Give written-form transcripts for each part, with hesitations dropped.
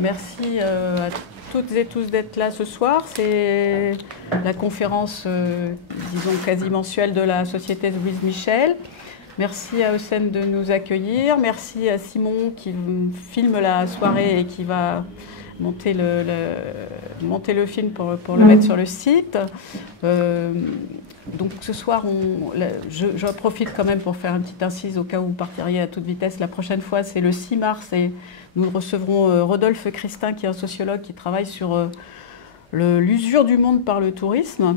Merci à toutes et tous d'être là ce soir. C'est la conférence, disons, quasi mensuelle de la Société Louise Michel. Merci à Hossein de nous accueillir. Merci à Simon qui filme la soirée et qui va monter le film pour le mettre sur le site. Donc ce soir, j'en profite quand même pour faire une petite incise au cas où vous partiriez à toute vitesse. La prochaine fois, c'est le 6 mars et nous recevrons Rodolphe Christin, qui est un sociologue qui travaille sur l'usure du monde par le tourisme.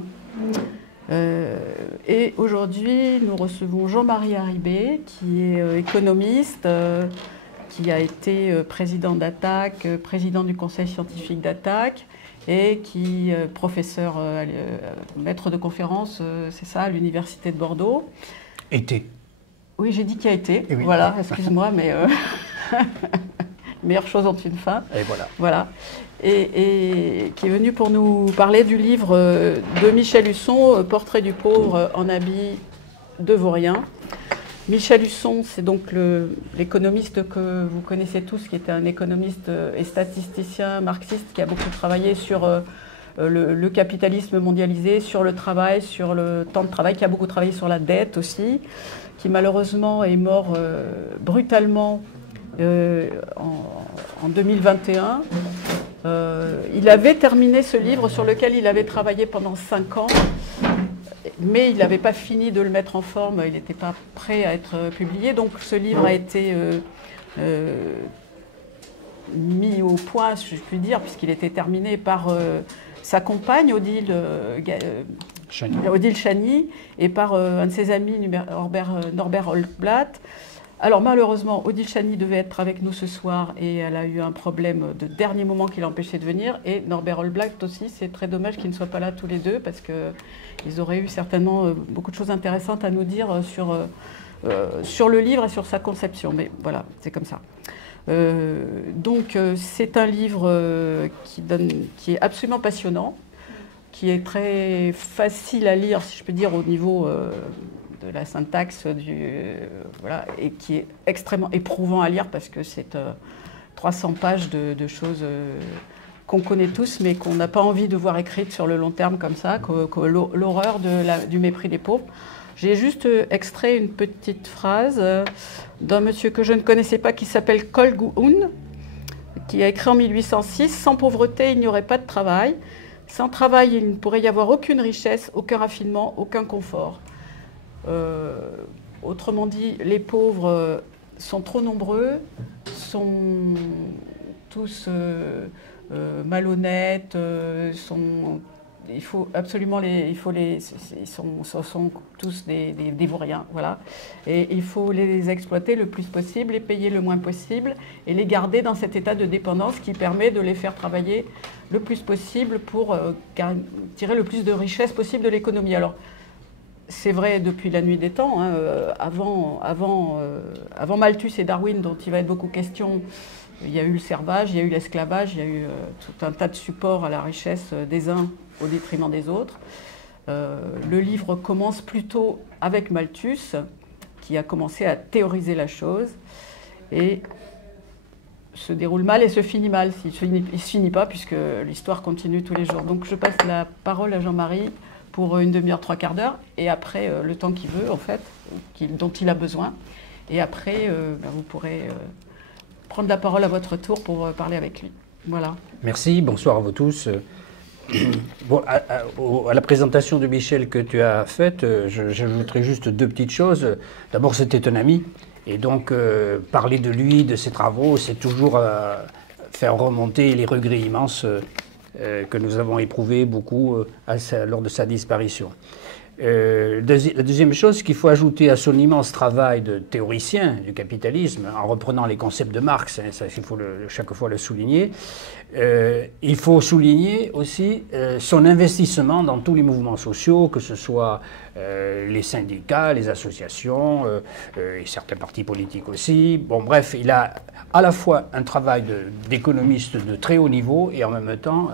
Et aujourd'hui, nous recevons Jean-Marie Haribé, qui est économiste, qui a été président d'Attac, président du conseil scientifique d'Attac, et qui est professeur, maître de conférence, c'est ça, à l'université de Bordeaux. Été. Oui, j'ai dit qui a été. Oui. Voilà, excuse-moi, mais meilleure chose ont une fin. Et voilà. Voilà. Et qui est venu pour nous parler du livre de Michel Husson, Portrait du pauvre en habit de vaurien. Michel Husson, c'est donc l'économiste que vous connaissez tous, qui était un économiste et statisticien marxiste qui a beaucoup travaillé sur le capitalisme mondialisé, sur le travail, sur le temps de travail, qui a beaucoup travaillé sur la dette aussi, qui malheureusement est mort brutalement en 2021. Il avait terminé ce livre sur lequel il avait travaillé pendant 5 ans, mais il n'avait pas fini de le mettre en forme, il n'était pas prêt à être publié. Donc ce livre a été mis au point, si je puis dire, puisqu'il était terminé par sa compagne, Odile Chany, et par un de ses amis, Norbert Holtblatt. Alors malheureusement, Odile Chany devait être avec nous ce soir et elle a eu un problème de dernier moment qui l'a empêché de venir. Et Norbert Holtblatt aussi, c'est très dommage qu'ils ne soient pas là tous les deux parce qu'ils auraient eu certainement beaucoup de choses intéressantes à nous dire sur le livre et sur sa conception. Mais voilà, c'est comme ça. Donc c'est un livre qui est absolument passionnant, qui est très facile à lire, si je peux dire, au niveau de la syntaxe, voilà, et qui est extrêmement éprouvant à lire parce que c'est 300 pages de choses qu'on connaît tous mais qu'on n'a pas envie de voir écrites sur le long terme comme ça, l'horreur du mépris des pauvres. J'ai juste extrait une petite phrase d'un monsieur que je ne connaissais pas qui s'appelle Col Guun, qui a écrit en 1806 « Sans pauvreté, il n'y aurait pas de travail. Sans travail, il ne pourrait y avoir aucune richesse, aucun raffinement, aucun confort. » Autrement dit, les pauvres sont trop nombreux, sont tous malhonnêtes, il faut absolument ils sont tous des vauriens, voilà. Et il faut les exploiter le plus possible, les payer le moins possible et les garder dans cet état de dépendance qui permet de les faire travailler le plus possible pour tirer le plus de richesse possible de l'économie. Alors, c'est vrai depuis la nuit des temps, hein, avant Malthus et Darwin, dont il va être beaucoup question, il y a eu le servage, il y a eu l'esclavage, il y a eu tout un tas de supports à la richesse des uns au détriment des autres. Le livre commence plutôt avec Malthus, qui a commencé à théoriser la chose, et se déroule mal et se finit mal. Il ne se finit pas, puisque l'histoire continue tous les jours. Donc je passe la parole à Jean-Marie pour une demi-heure, 3/4 d'heure, et après le temps qu'il veut, en fait, dont il a besoin. Et après, vous pourrez prendre la parole à votre tour pour parler avec lui. Voilà. Merci, bonsoir à vous tous. Bon, à la présentation de Michel que tu as faite, j'ajouterai juste 2 petites choses. D'abord, c'était un ami, et donc parler de lui, de ses travaux, c'est toujours faire remonter les regrets immenses que nous avons éprouvé beaucoup lors de sa disparition. La deuxième chose qu'il faut ajouter à son immense travail de théoricien du capitalisme, en reprenant les concepts de Marx, hein, ça, il faut chaque fois le souligner, il faut souligner aussi son investissement dans tous les mouvements sociaux, que ce soit les syndicats, les associations et certains partis politiques aussi. Bon, bref, il a à la fois un travail d'économiste de très haut niveau et en même temps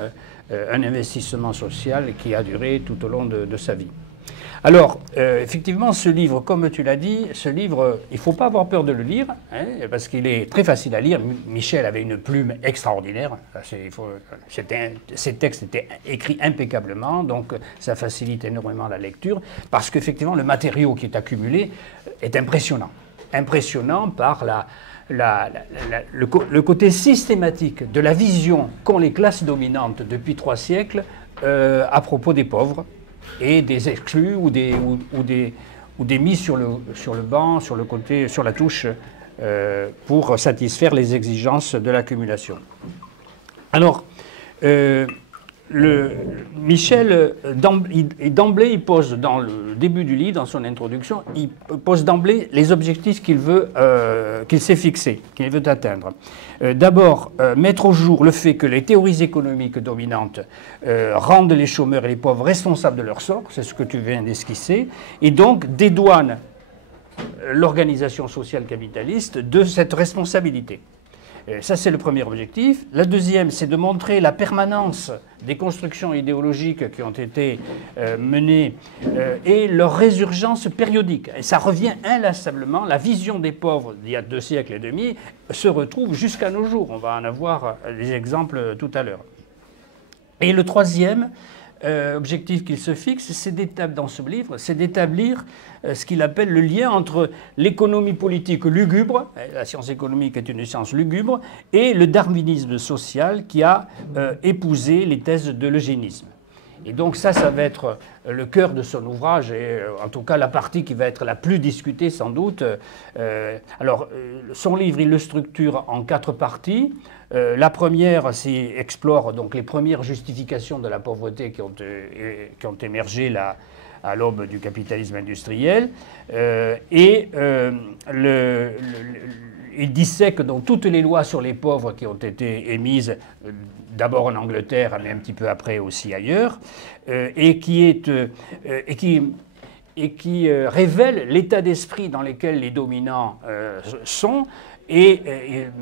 un investissement social qui a duré tout au long de sa vie. Alors, effectivement, ce livre, comme tu l'as dit, ce livre, il ne faut pas avoir peur de le lire, hein, parce qu'il est très facile à lire. Michel avait une plume extraordinaire. Ses textes étaient écrits impeccablement, donc ça facilite énormément la lecture, parce qu'effectivement, le matériau qui est accumulé est impressionnant. Impressionnant par le côté systématique de la vision qu'ont les classes dominantes depuis 3 siècles à propos des pauvres et des exclus ou des mis sur le banc, sur le côté, sur la touche, pour satisfaire les exigences de l'accumulation. Alors, Michel, d'emblée, il pose dans le début du livre, dans son introduction, il pose d'emblée les objectifs qu'il s'est fixés, qu'il veut atteindre. D'abord, mettre au jour le fait que les théories économiques dominantes rendent les chômeurs et les pauvres responsables de leur sort, c'est ce que tu viens d'esquisser, et donc dédouane l'organisation sociale capitaliste de cette responsabilité. Ça, c'est le premier objectif. La deuxième, c'est de montrer la permanence des constructions idéologiques qui ont été menées et leur résurgence périodique. Et ça revient inlassablement. La vision des pauvres d'il y a 2 siècles et demi se retrouve jusqu'à nos jours. On va en avoir des exemples tout à l'heure. Et le troisième objectif qu'il se fixe, c'est dans ce livre, c'est d'établir ce qu'il appelle le lien entre l'économie politique lugubre, la science économique est une science lugubre, et le darwinisme social qui a épousé les thèses de l'eugénisme. Et donc ça va être le cœur de son ouvrage, et en tout cas la partie qui va être la plus discutée sans doute. Son livre, il le structure en 4 parties. La première, explore donc les premières justifications de la pauvreté qui ont émergé à l'aube du capitalisme industriel. Il dissèque donc toutes les lois sur les pauvres qui ont été émises d'abord en Angleterre, mais un petit peu après aussi ailleurs, et qui révèle l'état d'esprit dans lequel les dominants sont. Et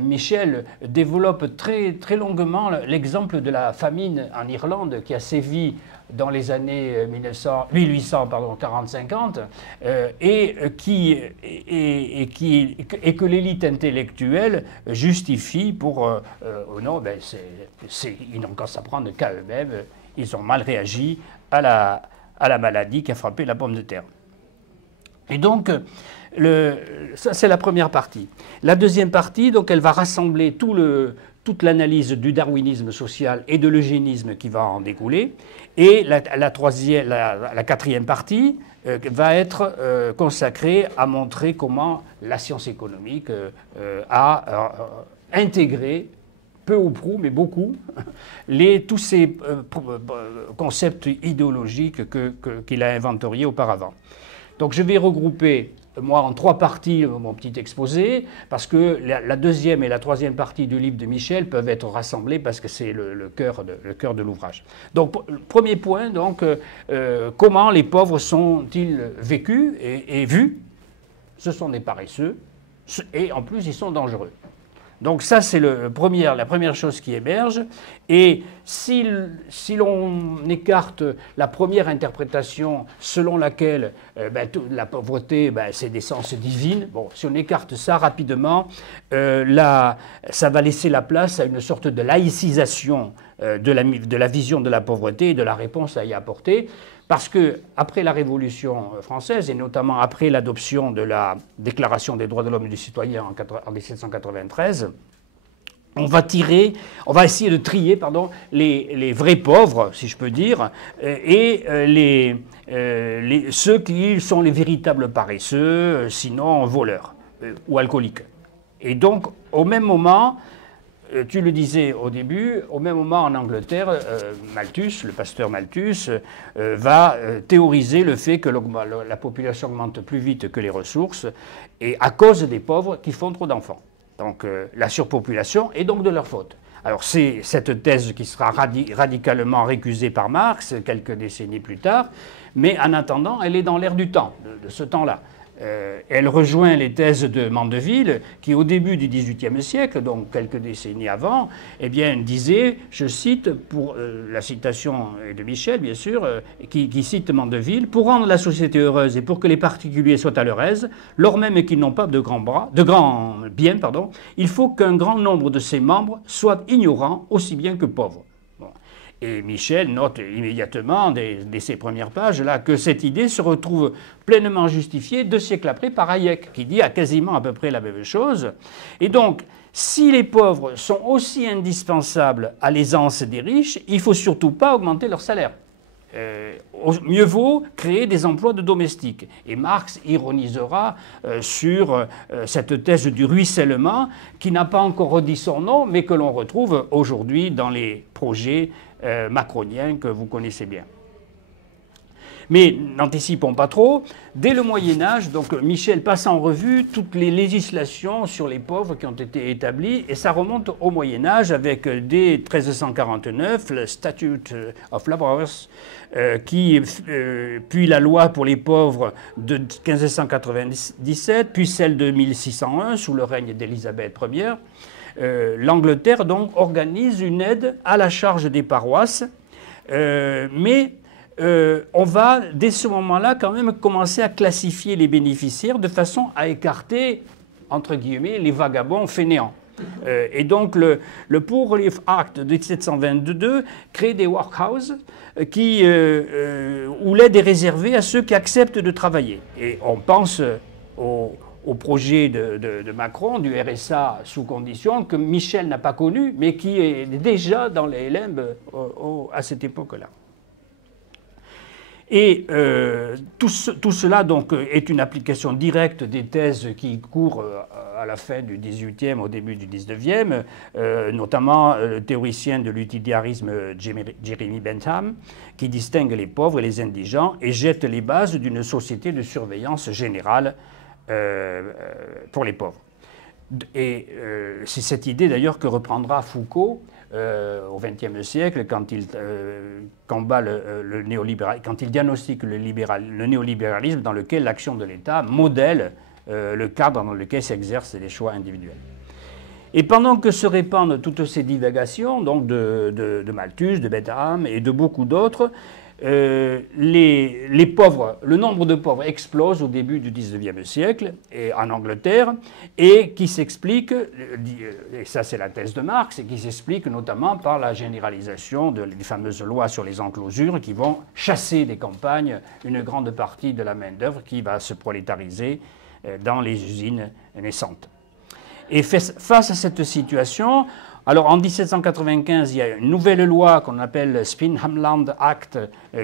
Michel développe très, très longuement l'exemple de la famine en Irlande qui a sévi dans les années 1840-50 et que l'élite intellectuelle justifie pour non, ben ils n'ont qu'à s'apprendre qu'à eux-mêmes, ils ont mal réagi à la maladie qui a frappé la pomme de terre. Et donc, ça c'est la première partie. La deuxième partie, donc, elle va rassembler toute l'analyse du darwinisme social et de l'eugénisme qui va en découler. Et la quatrième partie va être consacrée à montrer comment la science économique a intégré, peu ou prou, mais beaucoup, tous ces concepts idéologiques qu'il a inventoriés auparavant. Donc je vais regrouper, moi, en 3 parties mon petit exposé, parce que la deuxième et la troisième partie du livre de Michel peuvent être rassemblées parce que c'est le cœur de l'ouvrage. Donc, premier point, donc, comment les pauvres sont-ils vécus et vus? Ce sont des paresseux, et en plus, ils sont dangereux. Donc ça, c'est la première chose qui émerge. Et si l'on écarte la première interprétation selon laquelle la pauvreté, c'est d'essence divine, bon, si on écarte ça rapidement, ça va laisser la place à une sorte de laïcisation de la vision de la pauvreté et de la réponse à y apporter. Parce qu'après la Révolution française, et notamment après l'adoption de la Déclaration des droits de l'homme et du citoyen en 1793, on va essayer de trier les vrais pauvres, si je peux dire, et ceux qui sont les véritables paresseux, sinon voleurs ou alcooliques. Et donc, au même moment, tu le disais au début, au même moment en Angleterre, Malthus, le pasteur Malthus, va théoriser le fait que la population augmente plus vite que les ressources, et à cause des pauvres qui font trop d'enfants. Donc la surpopulation est donc de leur faute. Alors c'est cette thèse qui sera radicalement récusée par Marx quelques décennies plus tard, mais en attendant, elle est dans l'air du temps, de ce temps-là. Elle rejoint les thèses de Mandeville, qui au début du XVIIIe siècle, donc quelques décennies avant, eh bien, disait, je cite, pour la citation est de Michel, bien sûr, qui cite Mandeville, pour rendre la société heureuse et pour que les particuliers soient à leur aise, lors même qu'ils n'ont pas de grands biens, il faut qu'un grand nombre de ses membres soient ignorants aussi bien que pauvres. Et Michel note immédiatement, dès ses premières pages, là, que cette idée se retrouve pleinement justifiée 2 siècles après par Hayek, qui dit quasiment à peu près la même chose. Et donc, si les pauvres sont aussi indispensables à l'aisance des riches, il ne faut surtout pas augmenter leur salaire. Mieux vaut créer des emplois de domestiques. Et Marx ironisera sur cette thèse du ruissellement qui n'a pas encore redit son nom, mais que l'on retrouve aujourd'hui dans les projets macroniens que vous connaissez bien. Mais n'anticipons pas trop. Dès le Moyen-Âge, donc Michel passe en revue toutes les législations sur les pauvres qui ont été établies, et ça remonte au Moyen-Âge avec dès 1349 le Statute of Laborers, puis la loi pour les pauvres de 1597, puis celle de 1601 sous le règne d'Élisabeth Ier. L'Angleterre donc organise une aide à la charge des paroisses, mais on va, dès ce moment-là, quand même commencer à classifier les bénéficiaires de façon à écarter, entre guillemets, les vagabonds fainéants. Et donc, le Poor Relief Act de 1722 crée des workhouses où l'aide est réservée à ceux qui acceptent de travailler. Et on pense au projet de Macron, du RSA sous condition, que Michel n'a pas connu, mais qui est déjà dans les limbes à cette époque-là. Et tout cela donc, est une application directe des thèses qui courent à la fin du XVIIIe, au début du XIXe, notamment le théoricien de l'utilitarisme Jeremy Bentham, qui distingue les pauvres et les indigents et jette les bases d'une société de surveillance générale pour les pauvres. Et c'est cette idée d'ailleurs que reprendra Foucault au XXe siècle quand il combat le néolibéralisme, quand il diagnostique le néolibéralisme dans lequel l'action de l'État modèle le cadre dans lequel s'exercent les choix individuels. Et pendant que se répandent toutes ces divagations, donc de Malthus, de Bentham et de beaucoup d'autres, les pauvres, le nombre de pauvres explose au début du XIXe siècle et en Angleterre, et qui s'explique, et ça c'est la thèse de Marx, et qui s'explique notamment par la généralisation des fameuses lois sur les enclosures qui vont chasser des campagnes une grande partie de la main-d'œuvre qui va se prolétariser dans les usines naissantes. Et face à cette situation, alors en 1795, il y a une nouvelle loi qu'on appelle le Spinhamland Act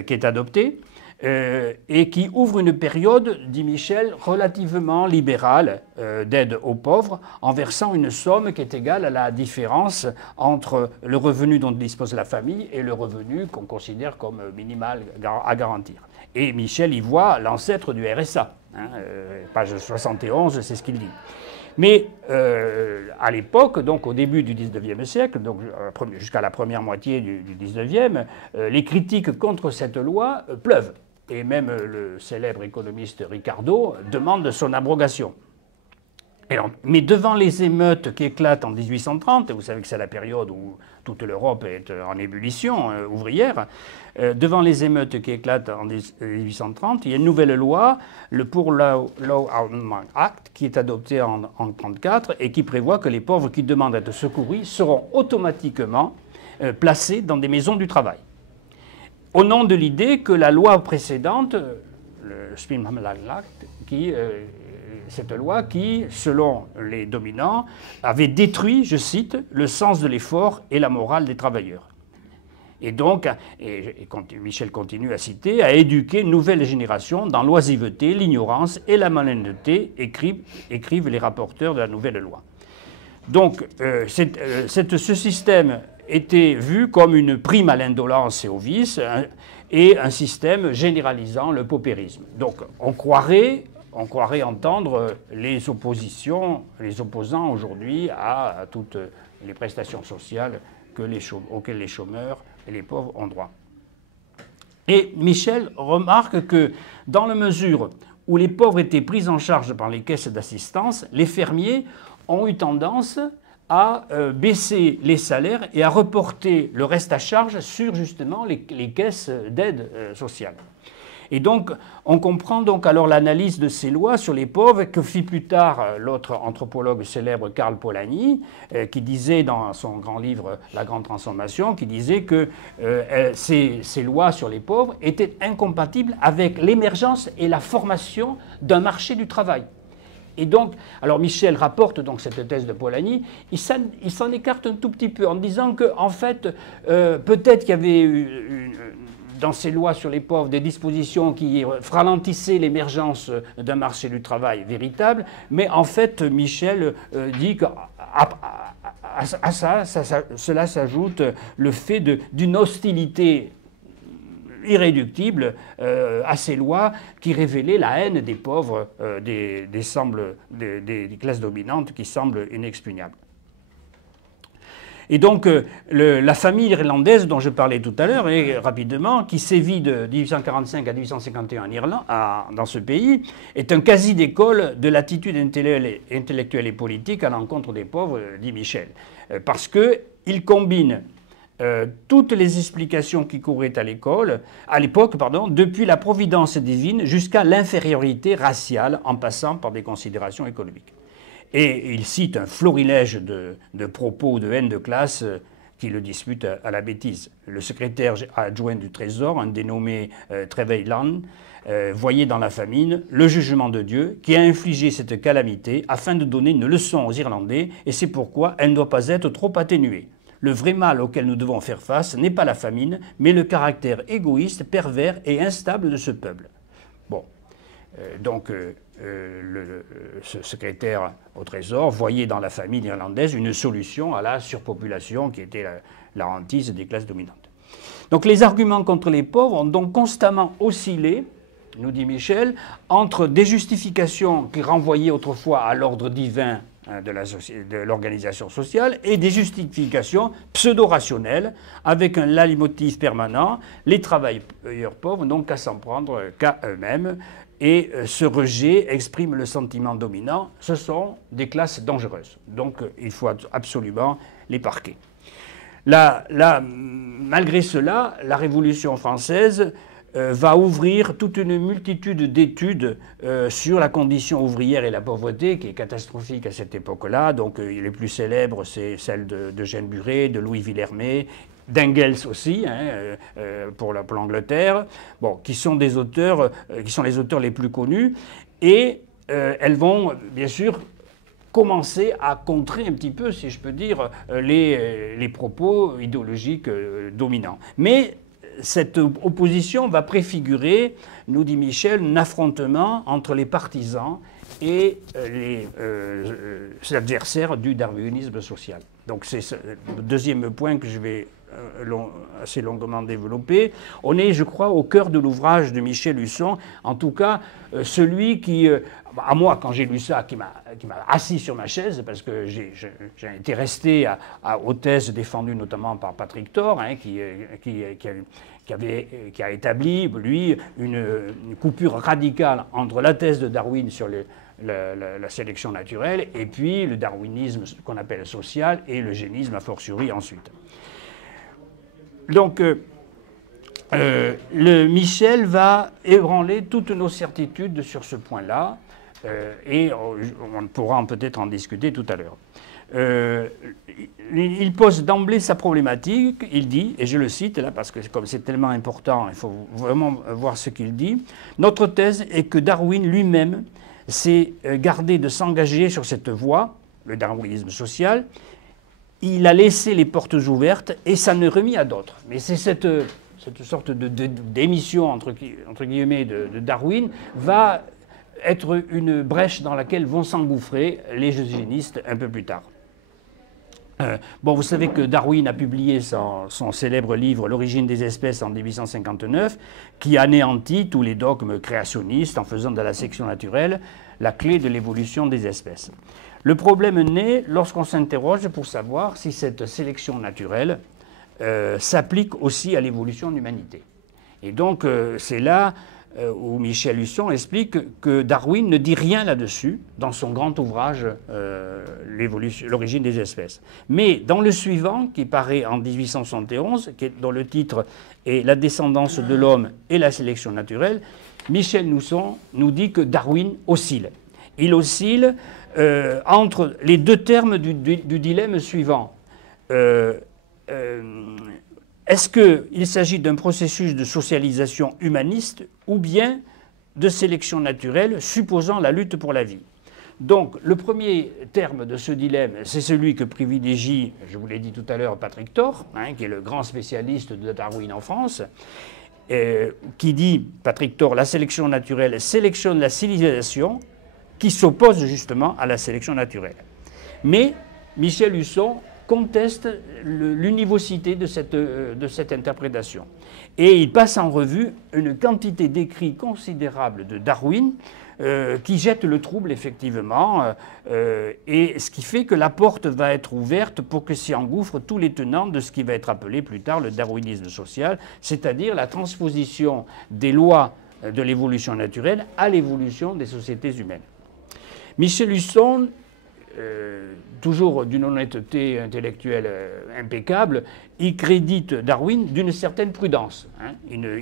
qui est adoptée et qui ouvre une période, dit Michel, relativement libérale d'aide aux pauvres en versant une somme qui est égale à la différence entre le revenu dont dispose la famille et le revenu qu'on considère comme minimal à garantir. Et Michel y voit l'ancêtre du RSA. Page 71, c'est ce qu'il dit. Mais à l'époque, donc au début du XIXe siècle, donc jusqu'à la première moitié du XIXe, les critiques contre cette loi pleuvent. Et même le célèbre économiste Ricardo demande son abrogation. Mais devant les émeutes qui éclatent en 1830, vous savez que c'est la période où toute l'Europe est en ébullition ouvrière, devant les émeutes qui éclatent en 1830, il y a une nouvelle loi, le Poor Law Amendment Act, qui est adopté en 1934 et qui prévoit que les pauvres qui demandent à être secourus seront automatiquement placés dans des maisons du travail. Au nom de l'idée que la loi précédente, le Spinhamland Act, cette loi qui, selon les dominants, avait détruit, je cite, le sens de l'effort et la morale des travailleurs. Et donc, Michel continue à citer, à éduquer une nouvelle génération dans l'oisiveté, l'ignorance et la malhonnêteté, écrivent les rapporteurs de la nouvelle loi. Donc, ce système était vu comme une prime à l'indolence et au vice et un système généralisant le paupérisme. Donc, on croirait entendre les opposants aujourd'hui à toutes les prestations sociales auxquelles les chômeurs et les pauvres ont droit. Et Michel remarque que dans la mesure où les pauvres étaient pris en charge par les caisses d'assistance, les fermiers ont eu tendance à baisser les salaires et à reporter le reste à charge sur justement les caisses d'aide sociale. Et donc, on comprend donc alors l'analyse de ces lois sur les pauvres que fit plus tard l'autre anthropologue célèbre Karl Polanyi, qui disait dans son grand livre La Grande Transformation, qui disait que ces lois sur les pauvres étaient incompatibles avec l'émergence et la formation d'un marché du travail. Et donc, alors Michel rapporte donc cette thèse de Polanyi, il s'en écarte un tout petit peu en disant que, en fait, peut-être qu'il y avait dans ces lois sur les pauvres des dispositions qui ralentissaient l'émergence d'un marché du travail véritable, mais en fait, Michel dit qu'à cela s'ajoute le fait d'une hostilité irréductible à ces lois qui révélaient la haine des pauvres des classes dominantes qui semblent inexpugnables. Et donc, la famille irlandaise dont je parlais tout à l'heure, et rapidement, qui sévit de 1845 à 1851 en Irlande, dans ce pays, est un quasi d'école de l'attitude intellectuelle et politique à l'encontre des pauvres, dit Michel. Parce qu'il combine toutes les explications qui couraient à l'époque, depuis la providence divine jusqu'à l'infériorité raciale, en passant par des considérations économiques. Et il cite un florilège de propos de haine de classe qui le disputent à la bêtise. Le secrétaire adjoint du Trésor, un dénommé Trevelyan, voyait dans la famine le jugement de Dieu qui a infligé cette calamité afin de donner une leçon aux Irlandais, et c'est pourquoi elle ne doit pas être trop atténuée. Le vrai mal auquel nous devons faire face n'est pas la famine, mais le caractère égoïste, pervers et instable de ce peuple. Bon, ce secrétaire au Trésor voyait dans la famine irlandaise une solution à la surpopulation qui était la hantise des classes dominantes. Donc les arguments contre les pauvres ont donc constamment oscillé, nous dit Michel, entre des justifications qui renvoyaient autrefois à l'ordre divin de l'organisation sociale et des justifications pseudo-rationnelles avec un leitmotiv permanent, les travailleurs pauvres n'ont qu'à s'en prendre qu'à eux-mêmes. Et ce rejet exprime le sentiment dominant, ce sont des classes dangereuses. Donc il faut absolument les parquer. Malgré cela, la Révolution française va ouvrir toute une multitude d'études sur la condition ouvrière et la pauvreté, qui est catastrophique à cette époque-là. Donc les plus célèbres, c'est celle d'Eugène Buret, de Louis Villermé, d'Engels aussi, pour l'Angleterre, qui sont les auteurs les plus connus, et elles vont bien sûr commencer à contrer un petit peu, si je peux dire, les propos idéologiques dominants. Mais cette opposition va préfigurer, nous dit Michel, un affrontement entre les partisans et les adversaires du darwinisme social. Donc c'est le deuxième point que je vais assez longuement développé. On est, je crois, au cœur de l'ouvrage de Michel Husson, en tout cas celui qui, à moi, quand j'ai lu ça, qui m'a assis sur ma chaise, parce que j'ai été resté aux thèses défendues notamment par Patrick Thor, qui a établi, lui, une coupure radicale entre la thèse de Darwin sur la sélection naturelle et puis le darwinisme qu'on appelle social et l'eugénisme a fortiori ensuite. Donc, Michel va ébranler toutes nos certitudes sur ce point-là, et on pourra peut-être en discuter tout à l'heure. Il pose d'emblée sa problématique, il dit, et je le cite là parce que comme c'est tellement important, il faut vraiment voir ce qu'il dit. Notre thèse est que Darwin lui-même s'est gardé de s'engager sur cette voie, le darwinisme social. Il a laissé les portes ouvertes et ça ne remis à d'autres. Mais c'est cette sorte d'émission, entre guillemets, de Darwin, va être une brèche dans laquelle vont s'engouffrer les eugénistes un peu plus tard. Vous savez que Darwin a publié son célèbre livre « L'origine des espèces » en 1859, qui anéantit tous les dogmes créationnistes en faisant de la sélection naturelle la clé de l'évolution des espèces. Le problème naît lorsqu'on s'interroge pour savoir si cette sélection naturelle s'applique aussi à l'évolution de l'humanité. Et donc c'est là où Michel Husson explique que Darwin ne dit rien là-dessus dans son grand ouvrage L'origine des espèces. Mais dans le suivant, qui paraît en 1871, dont le titre est La descendance de l'homme et la sélection naturelle, Michel Husson nous dit que Darwin oscille. Il oscille entre les deux termes du dilemme suivant. Est-ce qu'il s'agit d'un processus de socialisation humaniste ou bien de sélection naturelle supposant la lutte pour la vie? Donc, le premier terme de ce dilemme, c'est celui que privilégie, je vous l'ai dit tout à l'heure, Patrick Thor, qui est le grand spécialiste de Darwin en France, qui dit, Patrick Thor, la sélection naturelle sélectionne la civilisation qui s'oppose justement à la sélection naturelle. Mais Michel Husson conteste l'univocité de cette interprétation. Et il passe en revue une quantité d'écrits considérables de Darwin qui jettent le trouble, effectivement, et ce qui fait que la porte va être ouverte pour que s'y engouffrent tous les tenants de ce qui va être appelé plus tard le darwinisme social, c'est-à-dire la transposition des lois de l'évolution naturelle à l'évolution des sociétés humaines. Michel Husson, toujours d'une honnêteté intellectuelle impeccable, il crédite Darwin d'une certaine prudence. Il n'est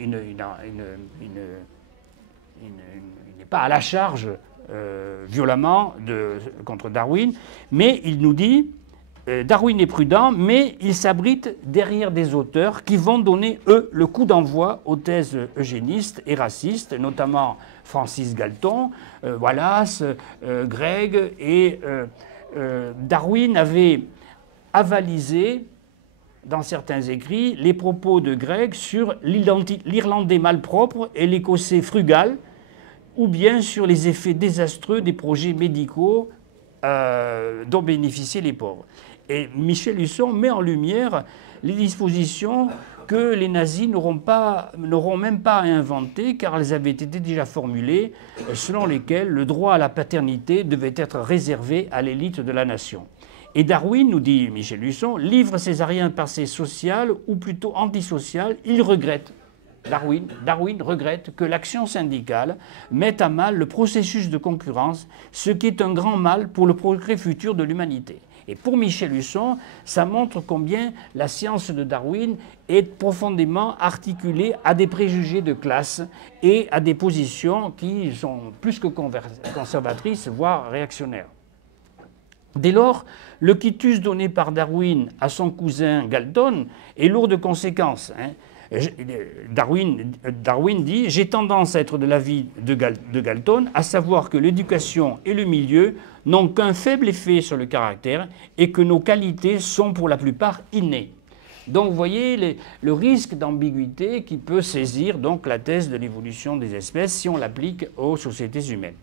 pas à la charge violemment contre Darwin, mais il nous dit Darwin est prudent, mais il s'abrite derrière des auteurs qui vont donner, eux, le coup d'envoi aux thèses eugénistes et racistes, notamment Francis Galton, Wallace, Gregg, et Darwin avait avalisé, dans certains écrits, les propos de Gregg sur l'Irlandais malpropre et l'Écossais frugal, ou bien sur les effets désastreux des projets médicaux dont bénéficiaient les pauvres. Et Michel Husson met en lumière les dispositions que les nazis n'auront même pas à inventer, car elles avaient été déjà formulées, selon lesquelles le droit à la paternité devait être réservé à l'élite de la nation. Et Darwin, nous dit Michel Husson, livre ses arrière-pensées sociales, ou plutôt antisociales. Il regrette, Darwin regrette que l'action syndicale mette à mal le processus de concurrence, ce qui est un grand mal pour le progrès futur de l'humanité. Et pour Michel Husson, ça montre combien la science de Darwin est profondément articulée à des préjugés de classe et à des positions qui sont plus que conservatrices, voire réactionnaires. Dès lors, le quitus donné par Darwin à son cousin Galton est lourd de conséquences. Darwin dit « J'ai tendance à être de l'avis de Galton, à savoir que l'éducation et le milieu n'ont qu'un faible effet sur le caractère et que nos qualités sont pour la plupart innées. » Donc vous voyez le risque d'ambiguïté qui peut saisir donc la thèse de l'évolution des espèces si on l'applique aux sociétés humaines.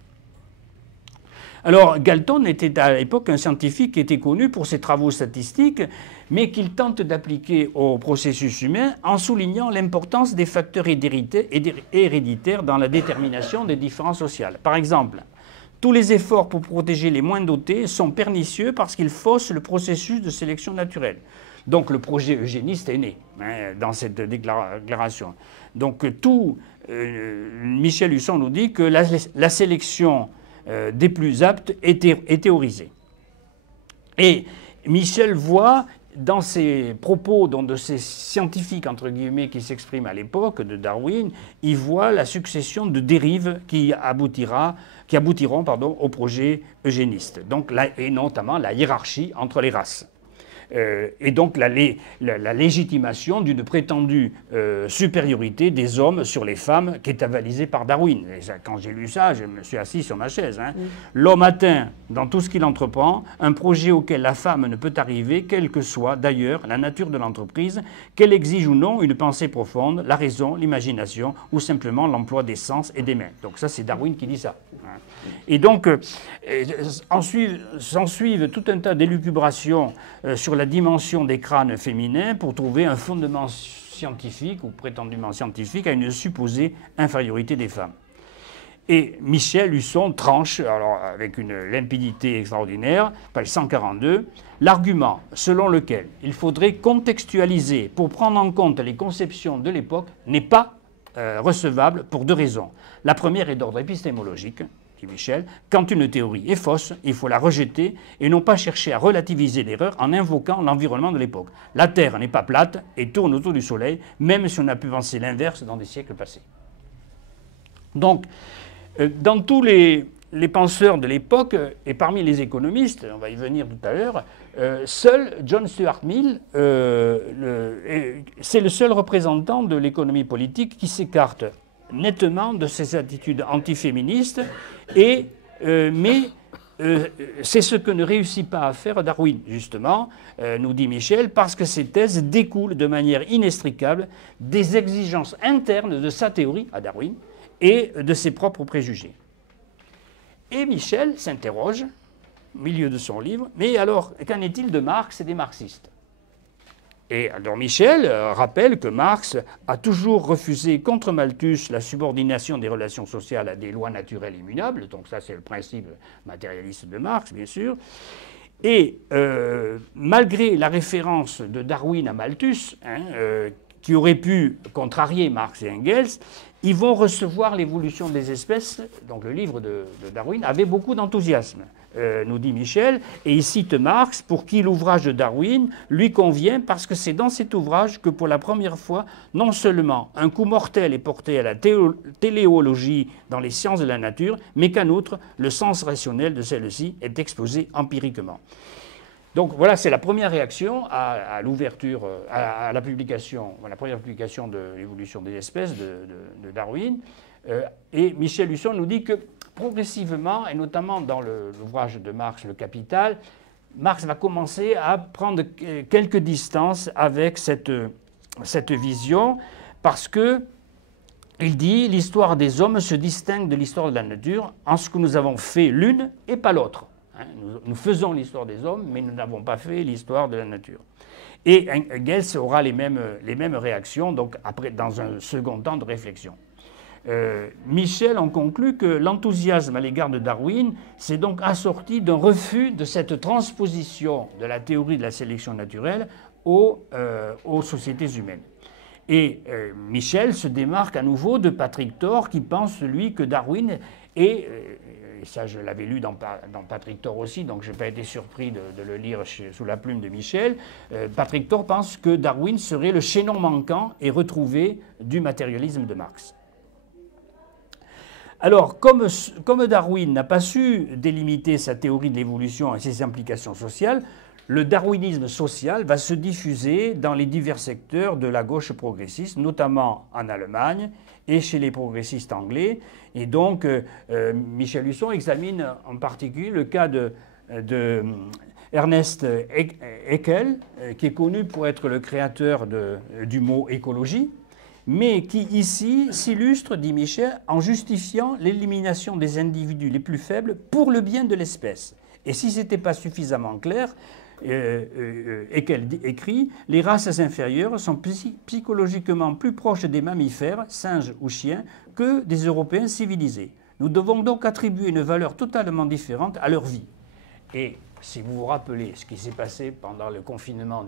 Alors, Galton était à l'époque un scientifique qui était connu pour ses travaux statistiques, mais qu'il tente d'appliquer au processus humain en soulignant l'importance des facteurs héréditaires dans la détermination des différences sociales. Par exemple, tous les efforts pour protéger les moins dotés sont pernicieux parce qu'ils faussent le processus de sélection naturelle. Donc le projet eugéniste est né dans cette déclaration. Donc Michel Husson nous dit que la sélection des plus aptes est théorisée. Et Michel voit dans ses propos, de ces scientifiques, entre guillemets, qui s'expriment à l'époque de Darwin, il voit la succession de dérives qui aboutiront au projet eugéniste, donc, et notamment la hiérarchie entre les races. Et donc la légitimation d'une prétendue supériorité des hommes sur les femmes qui est avalisée par Darwin. Et ça, quand j'ai lu ça, je me suis assis sur ma chaise. L'homme atteint, dans tout ce qu'il entreprend, un projet auquel la femme ne peut arriver, quelle que soit d'ailleurs la nature de l'entreprise, qu'elle exige ou non une pensée profonde, la raison, l'imagination ou simplement l'emploi des sens et des mains. Donc ça, c'est Darwin qui dit ça. Et donc, s'ensuivent tout un tas d'élucubrations sur la dimension des crânes féminins pour trouver un fondement scientifique ou prétendument scientifique à une supposée infériorité des femmes. Et Michel Husson tranche, alors avec une limpidité extraordinaire, page 142, l'argument selon lequel il faudrait contextualiser pour prendre en compte les conceptions de l'époque n'est pas recevable pour deux raisons. La première est d'ordre épistémologique, dit Michel. Quand une théorie est fausse, il faut la rejeter et non pas chercher à relativiser l'erreur en invoquant l'environnement de l'époque. La Terre n'est pas plate et tourne autour du Soleil, même si on a pu penser l'inverse dans des siècles passés. Donc, dans tous les penseurs de l'époque, et parmi les économistes, on va y venir tout à l'heure, seul John Stuart Mill, c'est le seul représentant de l'économie politique qui s'écarte nettement de ses attitudes antiféministes, mais c'est ce que ne réussit pas à faire Darwin, justement, nous dit Michel, parce que ces thèses découlent de manière inextricable des exigences internes de sa théorie à Darwin et de ses propres préjugés. Et Michel s'interroge, au milieu de son livre, mais alors, qu'en est-il de Marx et des marxistes? Et alors Michel rappelle que Marx a toujours refusé contre Malthus la subordination des relations sociales à des lois naturelles immuables, donc ça c'est le principe matérialiste de Marx, bien sûr. Et malgré la référence de Darwin à Malthus, qui aurait pu contrarier Marx et Engels, ils vont recevoir l'évolution des espèces, donc le livre de Darwin, avec beaucoup d'enthousiasme, nous dit Michel, et il cite Marx, pour qui l'ouvrage de Darwin lui convient parce que c'est dans cet ouvrage que pour la première fois, non seulement un coup mortel est porté à la téléologie dans les sciences de la nature, mais qu'en outre, le sens rationnel de celle-ci est exposé empiriquement. Donc voilà, c'est la première réaction à l'ouverture, à la publication, la première publication de l'évolution des espèces de Darwin. Et Michel Husson nous dit que progressivement, et notamment dans l'ouvrage de Marx, Le Capital, Marx va commencer à prendre quelques distances avec cette vision, parce que il dit l'histoire des hommes se distingue de l'histoire de la nature en ce que nous avons fait l'une et pas l'autre. Nous faisons l'histoire des hommes, mais nous n'avons pas fait l'histoire de la nature. Et Engels aura les mêmes réactions, donc après, dans un second temps de réflexion. Michel en conclut que l'enthousiasme à l'égard de Darwin s'est donc assorti d'un refus de cette transposition de la théorie de la sélection naturelle aux sociétés humaines. Et Michel se démarque à nouveau de Patrick Thor, qui pense, lui, que Darwin est... et ça je l'avais lu dans Patrick Thor aussi, donc je n'ai pas été surpris de le lire sous la plume de Michel. Patrick Thor pense que Darwin serait le chaînon manquant et retrouvé du matérialisme de Marx. Alors, comme Darwin n'a pas su délimiter sa théorie de l'évolution et ses implications sociales, le darwinisme social va se diffuser dans les divers secteurs de la gauche progressiste, notamment en Allemagne et chez les progressistes anglais. Et donc, Michel Husson examine en particulier le cas de Ernest Haeckel, qui est connu pour être le créateur du mot écologie, mais qui ici s'illustre, dit Michel, en justifiant l'élimination des individus les plus faibles pour le bien de l'espèce. Et si ce n'était pas suffisamment clair, Haeckel écrit « Les races inférieures sont psychologiquement plus proches des mammifères, singes ou chiens, que des Européens civilisés. Nous devons donc attribuer une valeur totalement différente à leur vie. » Et si vous vous rappelez ce qui s'est passé pendant le confinement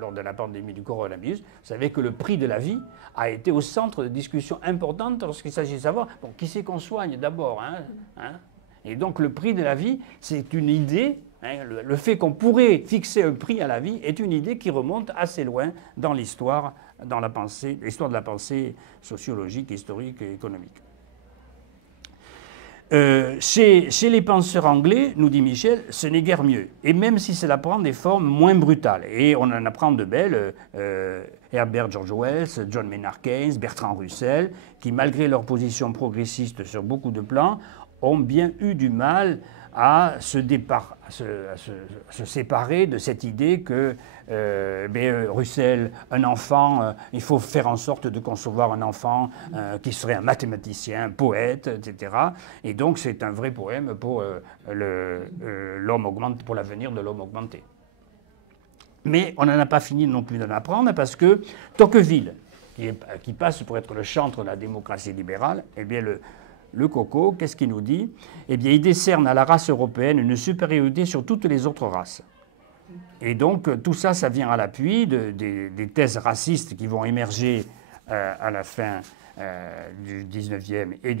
lors de la pandémie du coronavirus, vous savez que le prix de la vie a été au centre de discussions importantes lorsqu'il s'agit de savoir qui c'est qu'on soigne d'abord. Et donc le prix de la vie, c'est une idée, le fait qu'on pourrait fixer un prix à la vie est une idée qui remonte assez loin dans l'histoire, l'histoire de la pensée sociologique, historique et économique. Chez les penseurs anglais, nous dit Michel, ce n'est guère mieux. Et même si cela prend des formes moins brutales. Et on en apprend de belles, Herbert George Wells, John Maynard Keynes, Bertrand Russell, qui malgré leur position progressiste sur beaucoup de plans, ont bien eu du mal à se séparer de cette idée que Russell, un enfant, il faut faire en sorte de concevoir un enfant qui serait un mathématicien, un poète, etc. Et donc c'est un vrai poème pour l'homme augmenté, pour l'avenir de l'homme augmenté. Mais on n'en a pas fini non plus d'en apprendre parce que Tocqueville, qui passe pour être le chantre de la démocratie libérale, eh bien le Coco, qu'est-ce qu'il nous dit? Eh bien, il décerne à la race européenne une supériorité sur toutes les autres races. Et donc, tout ça, ça vient à l'appui des thèses racistes qui vont émerger à la fin du 19e et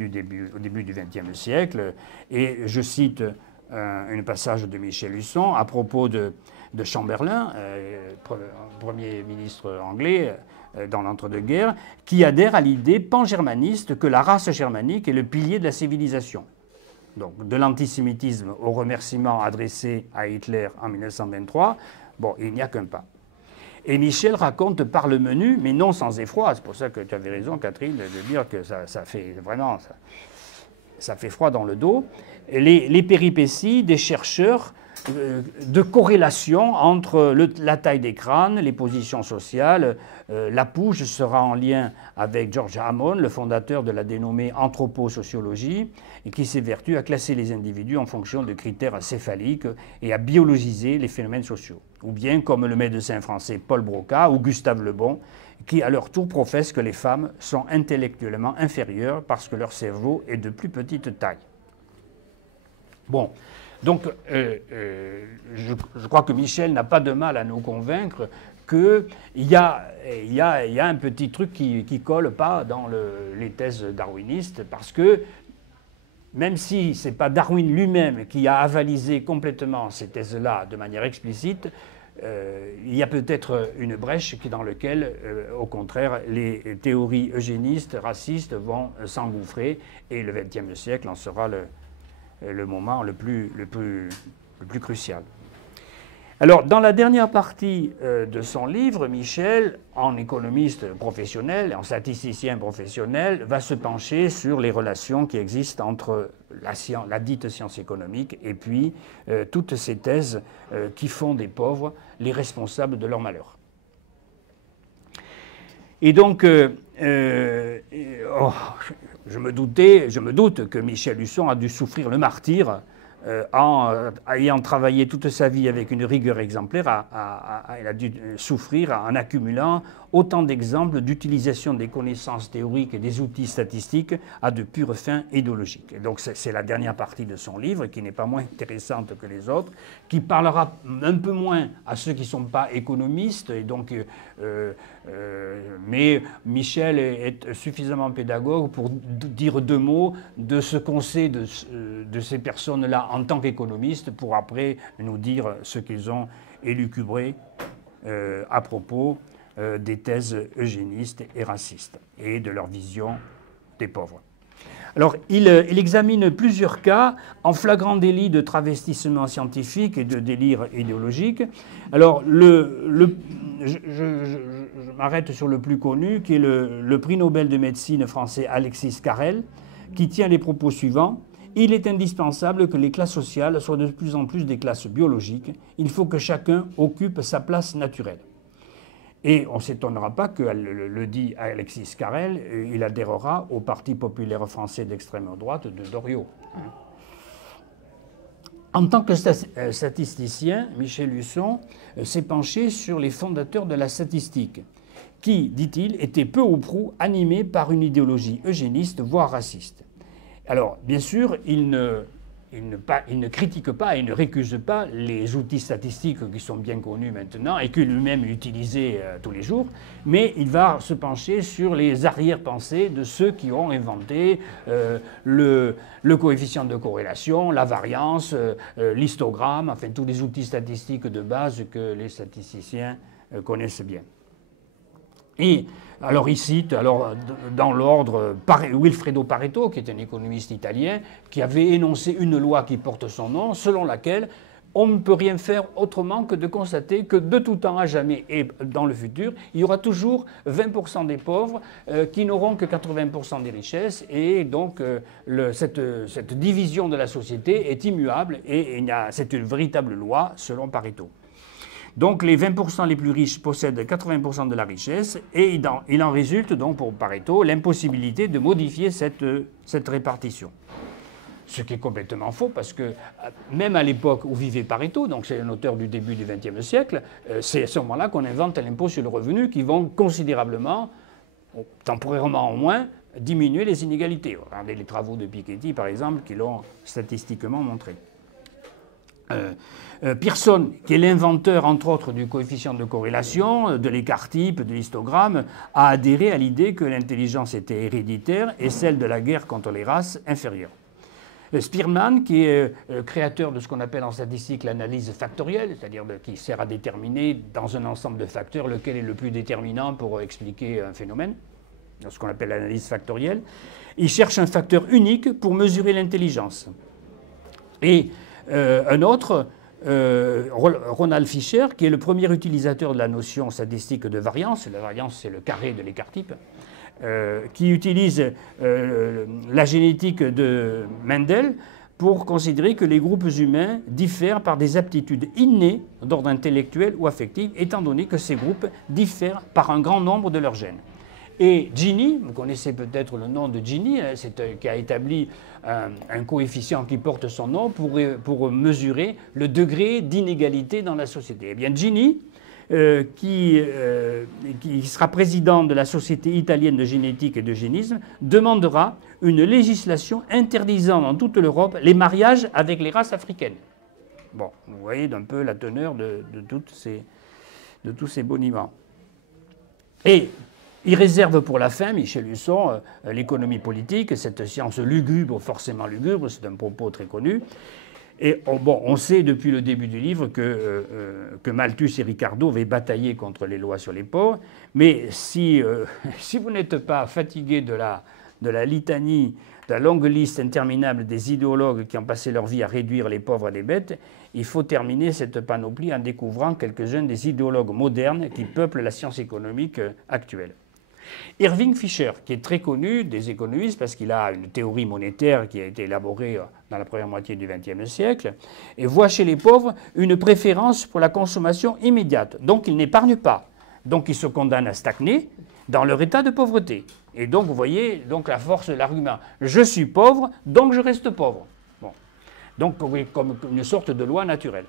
au début du 20e siècle. Et je cite un passage de Michel Husson à propos de Chamberlain, Premier ministre anglais dans l'entre-deux-guerres, qui adhère à l'idée pan-germaniste que la race germanique est le pilier de la civilisation. Donc, de l'antisémitisme au remerciement adressé à Hitler en 1923, bon, il n'y a qu'un pas. Et Michel raconte par le menu, mais non sans effroi. C'est pour ça que tu avais raison, Catherine, de dire que ça fait vraiment ça fait froid dans le dos. Les péripéties des chercheurs de corrélation entre la taille des crânes, les positions sociales. Lapouge sera en lien avec George Hammond, le fondateur de la dénommée anthroposociologie, et qui s'évertue à classer les individus en fonction de critères céphaliques et à biologiser les phénomènes sociaux. Ou bien, comme le médecin français Paul Broca ou Gustave Le Bon, qui à leur tour professent que les femmes sont intellectuellement inférieures parce que leur cerveau est de plus petite taille. Bon, donc je crois que Michel n'a pas de mal à nous convaincre qu'il y a un petit truc qui ne colle pas dans les thèses darwinistes, parce que même si ce n'est pas Darwin lui-même qui a avalisé complètement ces thèses-là de manière explicite, il y a peut-être une brèche dans laquelle, au contraire, les théories eugénistes, racistes vont s'engouffrer, et le XXe siècle en sera le moment le plus crucial. Alors, dans la dernière partie de son livre, Michel, en économiste professionnel, en statisticien professionnel, va se pencher sur les relations qui existent entre la dite science économique et puis toutes ces thèses qui font des pauvres les responsables de leur malheur. Et donc, je me doute que Michel Husson a dû souffrir le martyre en ayant travaillé toute sa vie avec une rigueur exemplaire. Il a dû souffrir en accumulant autant d'exemples d'utilisation des connaissances théoriques et des outils statistiques à de pures fins idéologiques. Et donc c'est la dernière partie de son livre, qui n'est pas moins intéressante que les autres, qui parlera un peu moins à ceux qui ne sont pas économistes, et donc, mais Michel est suffisamment pédagogue pour dire deux mots de ce qu'on sait de ces personnes-là en tant qu'économistes, pour après nous dire ce qu'ils ont élucubré à propos des thèses eugénistes et racistes et de leur vision des pauvres. Alors, il examine plusieurs cas en flagrant délit de travestissement scientifique et de délire idéologique. Alors, je m'arrête sur le plus connu, qui est le prix Nobel de médecine français Alexis Carrel, qui tient les propos suivants. Il est indispensable que les classes sociales soient de plus en plus des classes biologiques. Il faut que chacun occupe sa place naturelle. Et on ne s'étonnera pas que, le dit Alexis Carrel, il adhérera au Parti populaire français d'extrême droite de Doriot. En tant que statisticien, Michel Husson s'est penché sur les fondateurs de la statistique, qui, dit-il, étaient peu ou prou animés par une idéologie eugéniste, voire raciste. Alors, bien sûr, il ne critique pas et ne récuse pas les outils statistiques qui sont bien connus maintenant et que lui-même utilisait tous les jours, mais il va se pencher sur les arrière-pensées de ceux qui ont inventé le coefficient de corrélation, la variance, l'histogramme, enfin tous les outils statistiques de base que les statisticiens connaissent bien. Et alors il cite, dans l'ordre, Wilfredo Pareto, qui est un économiste italien, qui avait énoncé une loi qui porte son nom, selon laquelle on ne peut rien faire autrement que de constater que de tout temps à jamais et dans le futur, il y aura toujours 20% des pauvres qui n'auront que 80% des richesses, et donc cette division de la société est immuable et c'est une véritable loi selon Pareto. Donc les 20% les plus riches possèdent 80% de la richesse, et il en résulte donc pour Pareto l'impossibilité de modifier cette répartition. Ce qui est complètement faux, parce que même à l'époque où vivait Pareto, donc c'est un auteur du début du XXe siècle, c'est à ce moment-là qu'on invente l'impôt sur le revenu qui vont considérablement, temporairement au moins, diminuer les inégalités. Regardez les travaux de Piketty par exemple qui l'ont statistiquement montré. Pearson, qui est l'inventeur, entre autres, du coefficient de corrélation, de l'écart-type, de l'histogramme, a adhéré à l'idée que l'intelligence était héréditaire et celle de la guerre contre les races inférieure. Spearman, qui est créateur de ce qu'on appelle en statistique l'analyse factorielle, c'est-à-dire qui sert à déterminer dans un ensemble de facteurs lequel est le plus déterminant pour expliquer un phénomène, ce qu'on appelle l'analyse factorielle. Il cherche un facteur unique pour mesurer l'intelligence. Et un autre, Ronald Fisher, qui est le premier utilisateur de la notion statistique de variance. La variance, c'est le carré de l'écart-type. Qui utilise la génétique de Mendel pour considérer que les groupes humains diffèrent par des aptitudes innées d'ordre intellectuel ou affectif, étant donné que ces groupes diffèrent par un grand nombre de leurs gènes. Et Gini, vous connaissez peut-être le nom de Gini, qui a établi un coefficient qui porte son nom pour mesurer le degré d'inégalité dans la société. Eh bien, Gini, qui sera président de la Société italienne de génétique et d'eugénisme, demandera une législation interdisant dans toute l'Europe les mariages avec les races africaines. Bon, vous voyez d'un peu la teneur de tous ces boniments. Et il réserve pour la fin, Michel Husson, l'économie politique, cette science lugubre, forcément lugubre, c'est un propos très connu. Et on sait depuis le début du livre que Malthus et Ricardo avaient bataillé contre les lois sur les pauvres, mais si vous n'êtes pas fatigué de la litanie, de la longue liste interminable des idéologues qui ont passé leur vie à réduire les pauvres à des bêtes, il faut terminer cette panoplie en découvrant quelques-uns des idéologues modernes qui peuplent la science économique actuelle. Irving Fisher, qui est très connu des économistes parce qu'il a une théorie monétaire qui a été élaborée dans la première moitié du XXe siècle, et voit chez les pauvres une préférence pour la consommation immédiate. Donc ils n'épargnent pas. Donc ils se condamnent à stagner dans leur état de pauvreté. Et donc vous voyez donc la force de l'argument. Je suis pauvre, donc je reste pauvre. Bon. Donc comme une sorte de loi naturelle.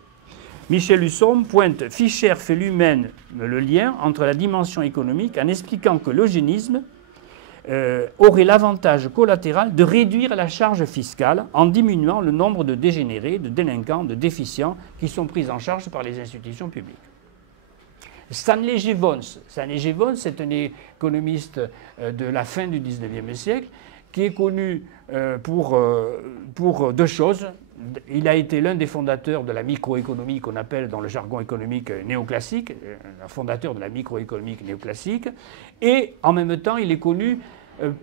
Michel Husson pointe, Fischer fait lui-même le lien entre la dimension économique en expliquant que l'eugénisme aurait l'avantage collatéral de réduire la charge fiscale en diminuant le nombre de dégénérés, de délinquants, de déficients qui sont pris en charge par les institutions publiques. Stanley Jevons, c'est un économiste de la fin du XIXe siècle qui est connu pour deux choses. Il a été l'un des fondateurs de la microéconomie qu'on appelle dans le jargon économique néoclassique, un fondateur de la microéconomie néoclassique, et en même temps il est connu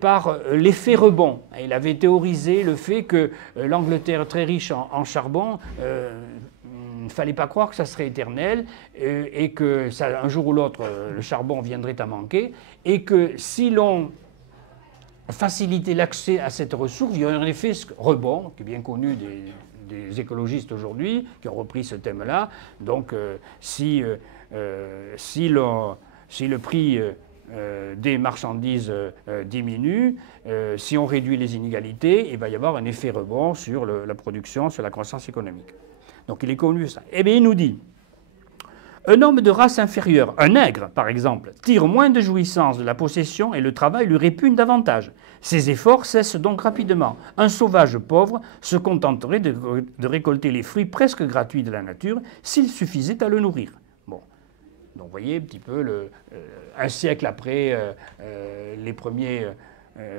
par l'effet rebond. Il avait théorisé le fait que l'Angleterre très riche en charbon, il ne fallait pas croire que ça serait éternel et que un jour ou l'autre le charbon viendrait à manquer et que si l'on facilitait l'accès à cette ressource, il y aurait un effet rebond qui est bien connu des écologistes aujourd'hui qui ont repris ce thème-là. Donc si le prix des marchandises diminue, si on réduit les inégalités, il va y avoir un effet rebond sur la production, sur la croissance économique. Donc il est connu ça. Eh bien il nous dit, un homme de race inférieure, un nègre par exemple, tire moins de jouissance de la possession et le travail lui répugne davantage. Ses efforts cessent donc rapidement. Un sauvage pauvre se contenterait de récolter les fruits presque gratuits de la nature s'il suffisait à le nourrir. Bon. Donc vous voyez un petit peu, un siècle après les premiers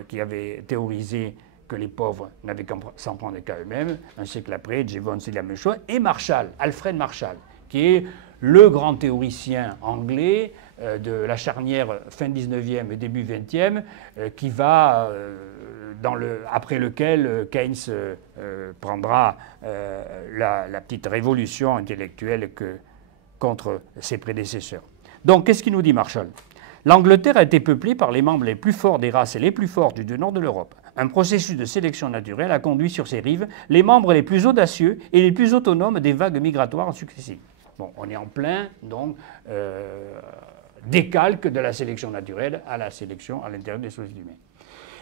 qui avaient théorisé que les pauvres n'avaient qu'à s'en prendre qu'à eux-mêmes, un siècle après, Jevons c'est la même chose, et Marshall, Alfred Marshall, qui est le grand théoricien anglais de la charnière fin 19e et début 20e, qui va, après lequel Keynes prendra la petite révolution intellectuelle contre ses prédécesseurs. Donc, qu'est-ce qu'il nous dit Marshall ? L'Angleterre a été peuplée par les membres les plus forts des races les plus fortes du nord de l'Europe. Un processus de sélection naturelle a conduit sur ses rives les membres les plus audacieux et les plus autonomes des vagues migratoires successives. Bon, on est en plein, donc, décalque de la sélection naturelle à la sélection à l'intérieur des sociétés humaines.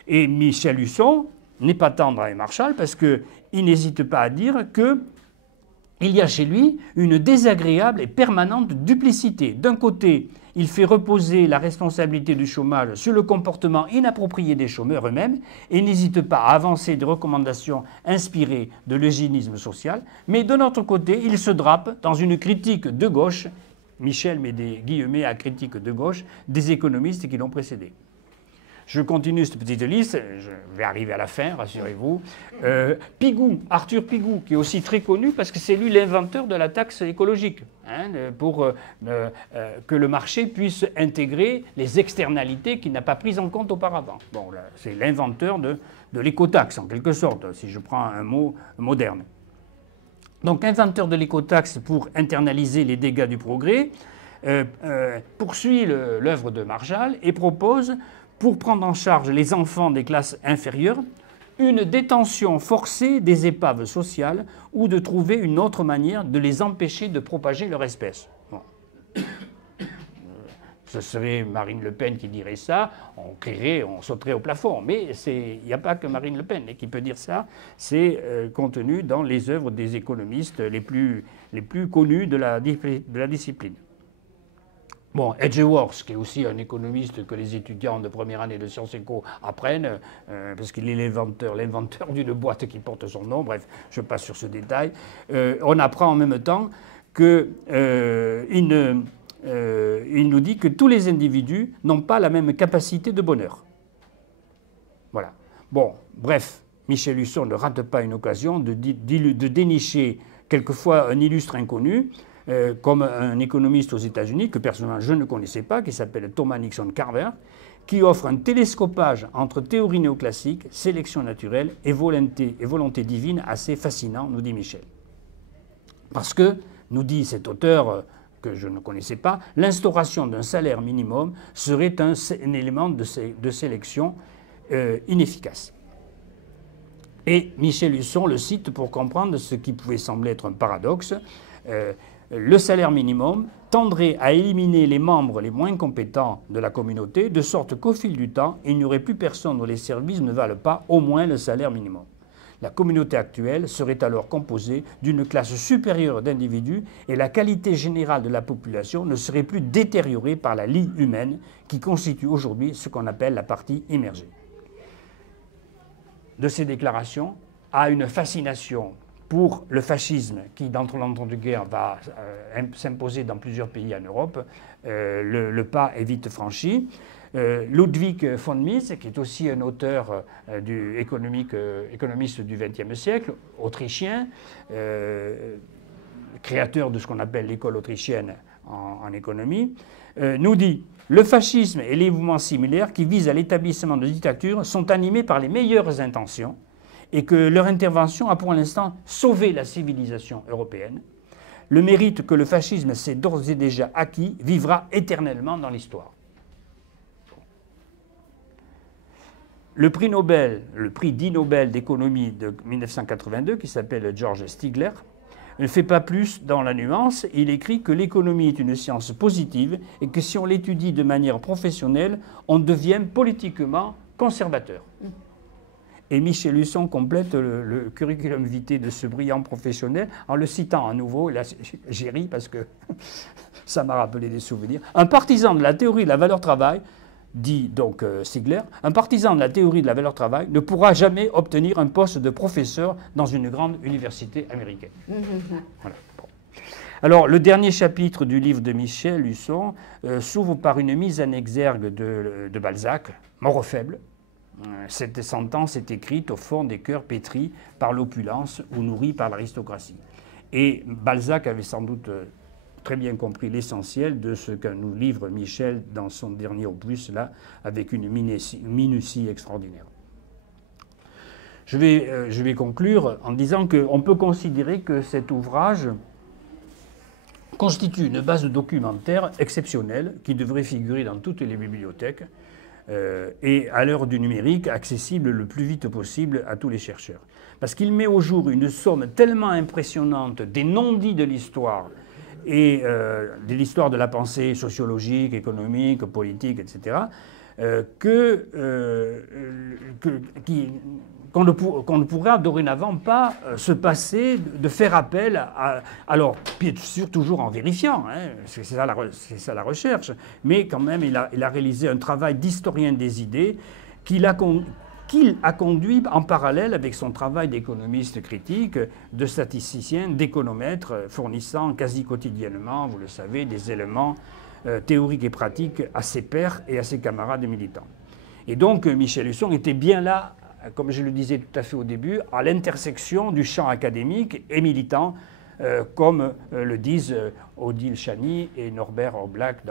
Et Michel Husson n'est pas tendre avec Marshall parce qu'il n'hésite pas à dire qu'il y a chez lui une désagréable et permanente duplicité. D'un côté, il fait reposer la responsabilité du chômage sur le comportement inapproprié des chômeurs eux-mêmes et n'hésite pas à avancer des recommandations inspirées de l'eugénisme social, mais de notre côté, il se drape dans une critique de gauche, Michel met des guillemets à critique de gauche, des économistes qui l'ont précédé. Je continue cette petite liste, je vais arriver à la fin, rassurez-vous. Pigou, Arthur Pigou, qui est aussi très connu parce que c'est lui l'inventeur de la taxe écologique, hein, pour que le marché puisse intégrer les externalités qu'il n'a pas prises en compte auparavant. Bon, c'est l'inventeur de l'écotaxe, en quelque sorte, si je prends un mot moderne. Donc, inventeur de l'écotaxe pour internaliser les dégâts du progrès, poursuit l'œuvre de Marshall et propose, pour prendre en charge les enfants des classes inférieures, une détention forcée des épaves sociales ou de trouver une autre manière de les empêcher de propager leur espèce. Bon. Ce serait Marine Le Pen qui dirait ça, on crierait, on sauterait au plafond. Mais il n'y a pas que Marine Le Pen qui peut dire ça, c'est contenu dans les œuvres des économistes les plus connus de la discipline. Bon, Edgeworth, qui est aussi un économiste que les étudiants de première année de Sciences Éco apprennent, parce qu'il est l'inventeur d'une boîte qui porte son nom, bref, je passe sur ce détail. On apprend en même temps qu'il nous dit que tous les individus n'ont pas la même capacité de bonheur. Voilà. Bon, bref, Michel Husson ne rate pas une occasion de dénicher quelquefois un illustre inconnu, comme un économiste aux États-Unis, que personnellement je ne connaissais pas, qui s'appelle Thomas Nixon Carver, qui offre un télescopage entre théorie néoclassique, sélection naturelle et volonté divine assez fascinant, nous dit Michel. Parce que, nous dit cet auteur que je ne connaissais pas, l'instauration d'un salaire minimum serait un élément de sélection inefficace. Et Michel Husson le cite pour comprendre ce qui pouvait sembler être un paradoxe. Le salaire minimum tendrait à éliminer les membres les moins compétents de la communauté, de sorte qu'au fil du temps, il n'y aurait plus personne dont les services ne valent pas au moins le salaire minimum. La communauté actuelle serait alors composée d'une classe supérieure d'individus et la qualité générale de la population ne serait plus détériorée par la lie humaine qui constitue aujourd'hui ce qu'on appelle la partie immergée. De ces déclarations a une fascination pour le fascisme qui, dans l'entre-deux-guerres, va s'imposer dans plusieurs pays en Europe. Le pas est vite franchi. Ludwig von Mises, qui est aussi un auteur économiste du XXe siècle, autrichien, créateur de ce qu'on appelle l'école autrichienne en économie, nous dit « Le fascisme et les mouvements similaires qui visent à l'établissement de dictatures sont animés par les meilleures intentions et que leur intervention a pour l'instant sauvé la civilisation européenne. Le mérite que le fascisme s'est d'ores et déjà acquis vivra éternellement dans l'histoire. » Le prix Nobel, le prix dit Nobel d'économie de 1982, qui s'appelle George Stigler, ne fait pas plus dans la nuance. Il écrit que l'économie est une science positive et que si on l'étudie de manière professionnelle, on devient politiquement conservateur. Et Michel Husson complète le curriculum vitae de ce brillant professionnel en le citant à nouveau. Là, j'ai ri parce que ça m'a rappelé des souvenirs. Un partisan de la théorie de la valeur travail, dit donc Stigler, un partisan de la théorie de la valeur travail ne pourra jamais obtenir un poste de professeur dans une grande université américaine. Voilà. Bon. Alors, le dernier chapitre du livre de Michel Husson s'ouvre par une mise en exergue de Balzac, Mort faible. Cette sentence est écrite au fond des cœurs pétris par l'opulence ou nourris par l'aristocratie. Et Balzac avait sans doute très bien compris l'essentiel de ce que nous livre Michel dans son dernier opus, là, avec une minutie extraordinaire. Je vais conclure en disant qu'on peut considérer que cet ouvrage constitue une base documentaire exceptionnelle qui devrait figurer dans toutes les bibliothèques et à l'heure du numérique, accessible le plus vite possible à tous les chercheurs. Parce qu'il met au jour une somme tellement impressionnante des non-dits de l'histoire et de l'histoire de la pensée sociologique, économique, politique, etc., qu'on ne pourra dorénavant pas se passer de faire appel à... Alors, bien sûr, toujours en vérifiant, hein, c'est ça la recherche, mais quand même, il a réalisé un travail d'historien des idées qu'il a conduit en parallèle avec son travail d'économiste critique, de statisticien, d'économètre, fournissant quasi quotidiennement, vous le savez, des éléments théoriques et pratiques à ses pairs et à ses camarades militants. Et donc, Michel Husson était bien là, comme je le disais tout à fait au début, à l'intersection du champ académique et militant, comme le disent Odile Chany et Norbert Oblak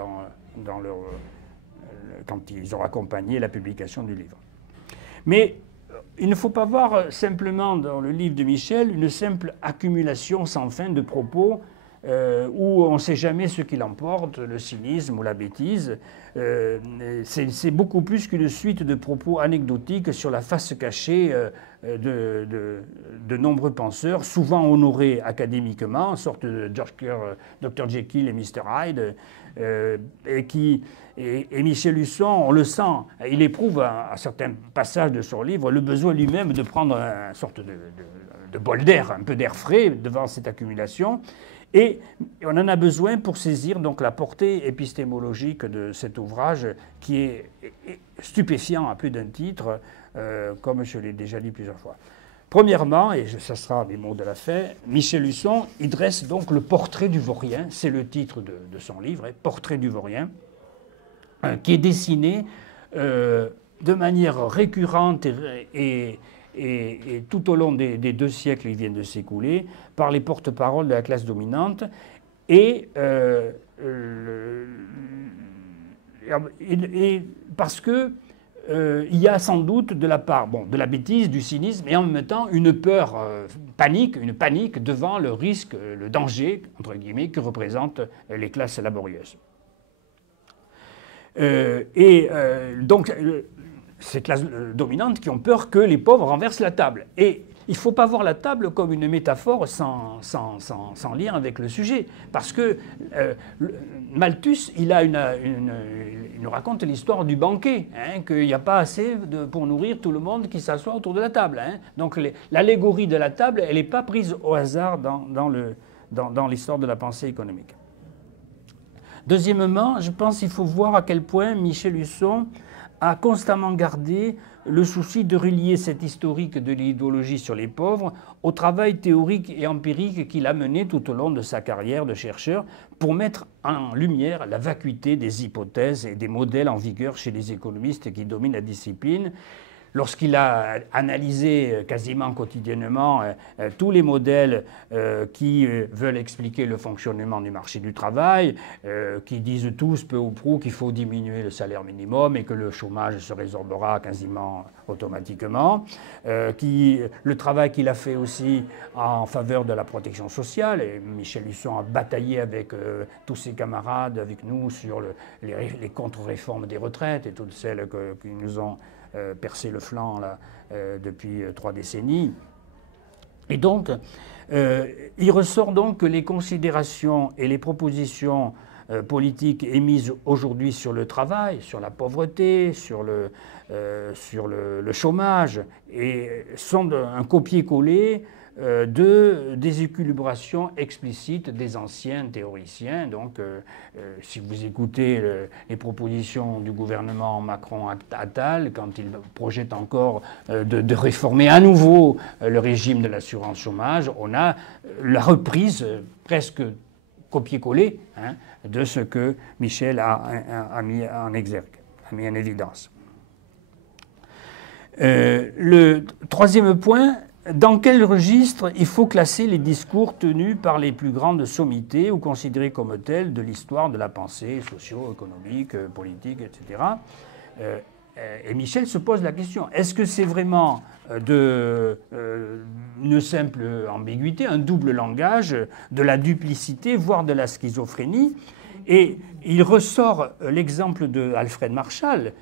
quand ils ont accompagné la publication du livre. Mais il ne faut pas voir simplement dans le livre de Michel une simple accumulation sans fin de propos où on ne sait jamais ce qui l'emporte, le cynisme ou la bêtise. C'est beaucoup plus qu'une suite de propos anecdotiques sur la face cachée de nombreux penseurs, souvent honorés académiquement, sorte de Dr. Jekyll et Mr. Hyde, et Michel Husson, on le sent, il éprouve à certains passages de son livre le besoin lui-même de prendre une sorte de bol d'air, un peu d'air frais devant cette accumulation. Et on en a besoin pour saisir donc la portée épistémologique de cet ouvrage qui est stupéfiant à plus d'un titre, comme je l'ai déjà dit plusieurs fois. Premièrement, et ça sera les mots de la fin, Michel Husson, il dresse donc le portrait du vaurien, c'est le titre de son livre, Portrait du vaurien, qui est dessiné de manière récurrente et tout au long des 2 siècles qui viennent de s'écouler, par les porte-paroles de la classe dominante, et parce que il y a sans doute de la part de la bêtise, du cynisme, et en même temps une peur une panique devant le risque, le danger, entre guillemets, que représentent les classes laborieuses. Donc, ces classes dominantes qui ont peur que les pauvres renversent la table. Et il ne faut pas voir la table comme une métaphore sans lien avec le sujet. Parce que Malthus, il nous raconte l'histoire du banquet, hein, qu'il n'y a pas assez pour nourrir tout le monde qui s'assoit autour de la table. Hein. Donc l'allégorie de la table, elle n'est pas prise au hasard dans l'histoire de la pensée économique. Deuxièmement, je pense qu'il faut voir à quel point Michel Husson a constamment gardé le souci de relier cette historique de l'idéologie sur les pauvres au travail théorique et empirique qu'il a mené tout au long de sa carrière de chercheur pour mettre en lumière la vacuité des hypothèses et des modèles en vigueur chez les économistes qui dominent la discipline. Lorsqu'il a analysé quasiment quotidiennement tous les modèles qui veulent expliquer le fonctionnement du marché du travail, qui disent tous peu ou prou qu'il faut diminuer le salaire minimum et que le chômage se résorbera quasiment automatiquement, le travail qu'il a fait aussi en faveur de la protection sociale, et Michel Husson a bataillé avec tous ses camarades, avec nous, sur les contre-réformes des retraites et toutes celles qui nous ont percé le flanc là, depuis 3 décennies. Et donc, il ressort donc que les considérations et les propositions politiques émises aujourd'hui sur le travail, sur la pauvreté, sur le chômage, sont un copier-coller des équilibrations explicites des anciens théoriciens. Donc, si vous écoutez les propositions du gouvernement Macron-Attal, quand il projette encore de réformer à nouveau le régime de l'assurance chômage, on a la reprise presque copier-coller hein, de ce que Michel a mis en exergue, a mis en évidence. Le troisième point, dans quel registre il faut classer les discours tenus par les plus grandes sommités ou considérés comme tels de l'histoire de la pensée socio-économique, politique, etc. Et Michel se pose la question, est-ce que c'est vraiment une simple ambiguïté, un double langage, de la duplicité, voire de la schizophrénie? Et il ressort l'exemple de Alfred Marshall,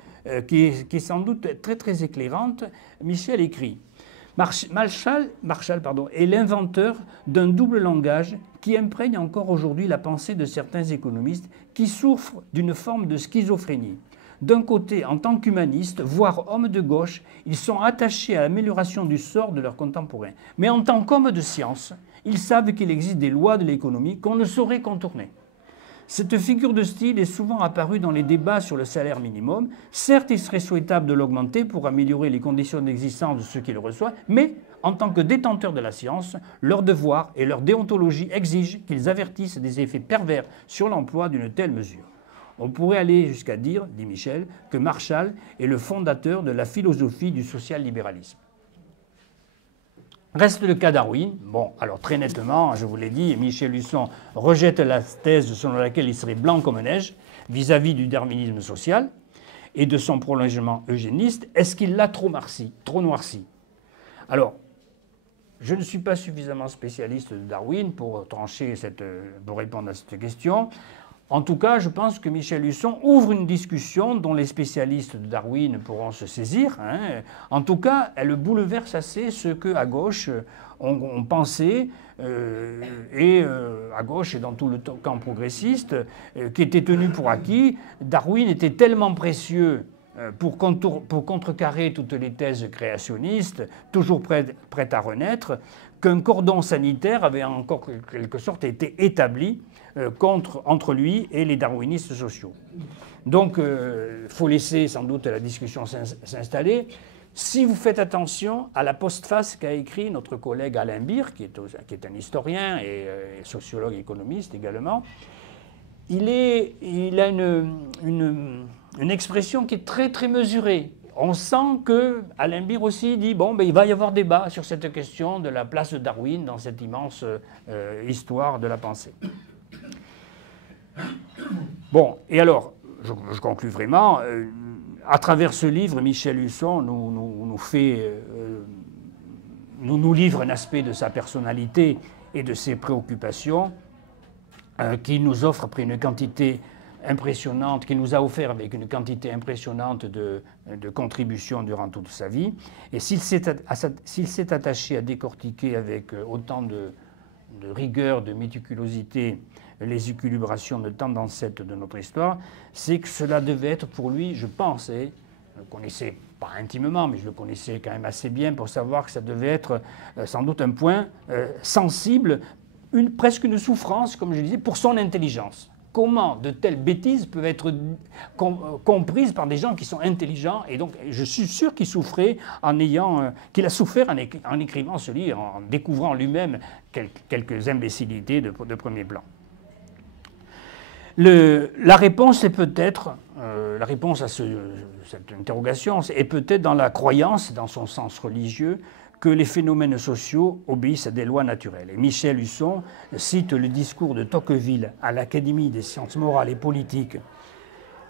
qui est sans doute très très éclairante. Michel écrit: Marshall est l'inventeur d'un double langage qui imprègne encore aujourd'hui la pensée de certains économistes qui souffrent d'une forme de schizophrénie. D'un côté, en tant qu'humanistes, voire hommes de gauche, ils sont attachés à l'amélioration du sort de leurs contemporains. Mais en tant qu'hommes de science, ils savent qu'il existe des lois de l'économie qu'on ne saurait contourner. Cette figure de style est souvent apparue dans les débats sur le salaire minimum. Certes, il serait souhaitable de l'augmenter pour améliorer les conditions d'existence de ceux qui le reçoivent, mais en tant que détenteurs de la science, leur devoir et leur déontologie exigent qu'ils avertissent des effets pervers sur l'emploi d'une telle mesure. On pourrait aller jusqu'à dire, dit Michel, que Marshall est le fondateur de la philosophie du social-libéralisme. Reste le cas Darwin. Bon, alors très nettement, je vous l'ai dit, Michel Husson rejette la thèse selon laquelle il serait blanc comme neige vis-à-vis du darwinisme social et de son prolongement eugéniste. Est-ce qu'il l'a trop noirci? Alors, je ne suis pas suffisamment spécialiste de Darwin pour répondre à cette question. En tout cas, je pense que Michel Husson ouvre une discussion dont les spécialistes de Darwin pourront se saisir. En tout cas, elle bouleverse assez ce qu'à gauche on pensait, à gauche et dans tout le camp progressiste, qui était tenu pour acquis. Darwin était tellement précieux pour contrecarrer toutes les thèses créationnistes, toujours prêtes à renaître, qu'un cordon sanitaire avait encore quelque sorte été établi entre lui et les darwinistes sociaux. Donc, il faut laisser sans doute la discussion s'installer. Si vous faites attention à la postface qu'a écrit notre collègue Alain Birr, qui est un historien et sociologue économiste également, il a une expression qui est très très mesurée. On sent que Alain Birr aussi dit bon, il va y avoir débat sur cette question de la place de Darwin dans cette immense histoire de la pensée. Bon, et alors, je conclus vraiment. À travers ce livre, Michel Husson nous livre un aspect de sa personnalité et de ses préoccupations qui nous offre après une quantité impressionnante, qui nous a offert avec une quantité impressionnante de contributions durant toute sa vie. Et s'il s'est attaché à décortiquer avec autant de rigueur, de méticulosité, les équilibrations de tendancettes de notre histoire, c'est que cela devait être pour lui, je pense, et je le connaissais pas intimement, mais je le connaissais quand même assez bien pour savoir que ça devait être sans doute un point sensible, presque une souffrance, comme je disais, pour son intelligence. Comment de telles bêtises peuvent être comprises par des gens qui sont intelligents? Et donc, je suis sûr qu'il souffrait qu'il a souffert en écrivant ce livre, en découvrant lui-même quelques imbécilités de premier plan. La réponse est peut-être, la réponse à cette interrogation est peut-être dans la croyance, dans son sens religieux, que les phénomènes sociaux obéissent à des lois naturelles. Et Michel Husson cite le discours de Tocqueville à l'Académie des sciences morales et politiques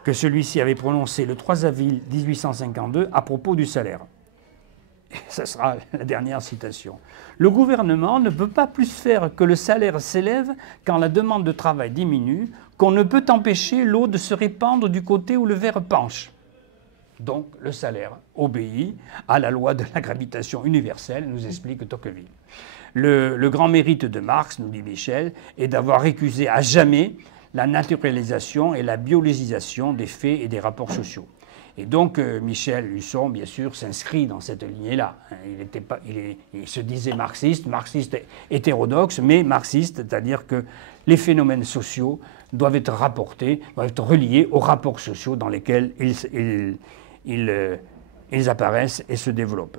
que celui-ci avait prononcé le 3 avril 1852 à propos du salaire. Et ça sera la dernière citation. Le gouvernement ne peut pas plus faire que le salaire s'élève quand la demande de travail diminue, qu'on ne peut empêcher l'eau de se répandre du côté où le verre penche. Donc le salaire obéit à la loi de la gravitation universelle, nous explique Tocqueville. Le grand mérite de Marx, nous dit Michel, est d'avoir récusé à jamais la naturalisation et la biologisation des faits et des rapports sociaux. Et donc Michel Husson, bien sûr, s'inscrit dans cette lignée-là. Il se disait marxiste hétérodoxe, mais marxiste, c'est-à-dire que les phénomènes sociaux doivent être rapportés, doivent être reliés aux rapports sociaux dans lesquels ils apparaissent et se développent.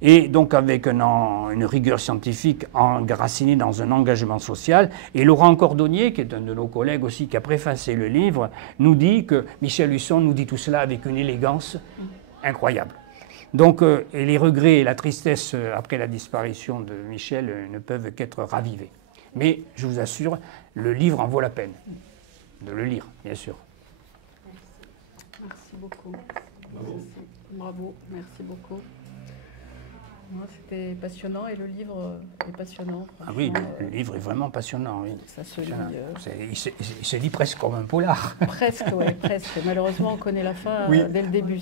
Et donc avec une rigueur scientifique enracinée dans un engagement social. Et Laurent Cordonnier, qui est un de nos collègues aussi, qui a préfacé le livre, nous dit que Michel Husson nous dit tout cela avec une élégance incroyable. Donc et les regrets et la tristesse après la disparition de Michel ne peuvent qu'être ravivés. Mais je vous assure, le livre en vaut la peine de le lire, bien sûr. Merci beaucoup. Bravo, merci beaucoup. C'était passionnant et le livre est passionnant. Ah oui, le livre est vraiment passionnant. Oui. Ça se lit. Il se lit presque comme un polar. Presque, oui, presque. Malheureusement, on connaît la fin dès le début.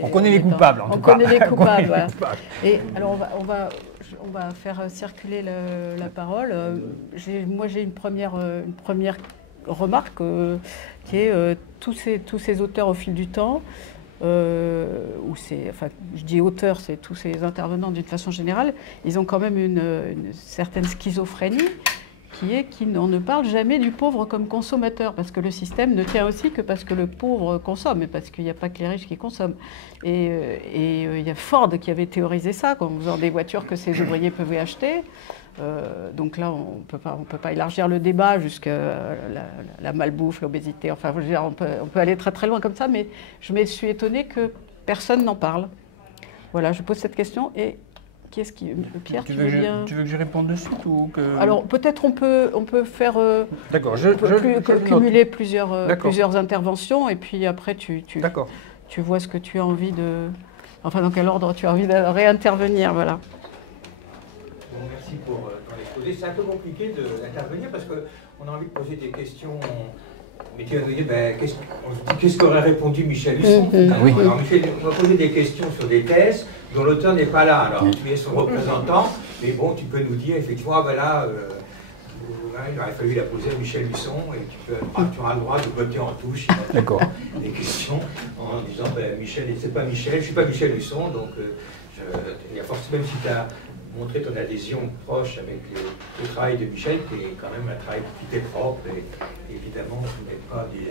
On connaît les coupables, en tout cas. On connaît les coupables, voilà. Et alors, on va faire circuler la parole. Moi, j'ai une première remarque qui est tous ces auteurs au fil du temps, enfin, je dis auteurs, c'est tous ces intervenants d'une façon générale, ils ont quand même une certaine schizophrénie qui on ne parle jamais du pauvre comme consommateur, parce que le système ne tient aussi que parce que le pauvre consomme, et parce qu'il n'y a pas que les riches qui consomment. Et il y a Ford qui avait théorisé ça, en faisant des voitures que ses ouvriers pouvaient acheter. Donc là, on peut pas élargir le débat jusqu'à la malbouffe, l'obésité, enfin, je veux dire, on peut aller très très loin comme ça, mais je me suis étonnée que personne n'en parle. Voilà, je pose cette question et... Pierre, tu veux que je réponde de suite ou que... Alors peut-être on peut faire d'accord, cumuler plusieurs interventions et puis après tu vois ce que tu as envie de... Enfin, dans quel ordre tu as envie de réintervenir, voilà. Bon, merci pour ton exposé. C'est un peu compliqué d'intervenir parce qu'on a envie de poser des questions... Mais tu vas nous dire, qu'est-ce qu'aurait répondu Michel Husson? Oui. Alors, Michel, on va poser des questions sur des thèses dont l'auteur n'est pas là. Alors, tu es son représentant, mais bon, tu peux nous dire, effectivement, il aurait fallu la poser à Michel Husson, et tu auras le droit de voter en touche des questions en disant, Michel, c'est pas Michel, je suis pas Michel Husson, donc il y a forcément, même si tu as montré ton adhésion proche avec le travail de Michel, qui est quand même un travail qui t'est propre, et évidemment, vous n'êtes pas des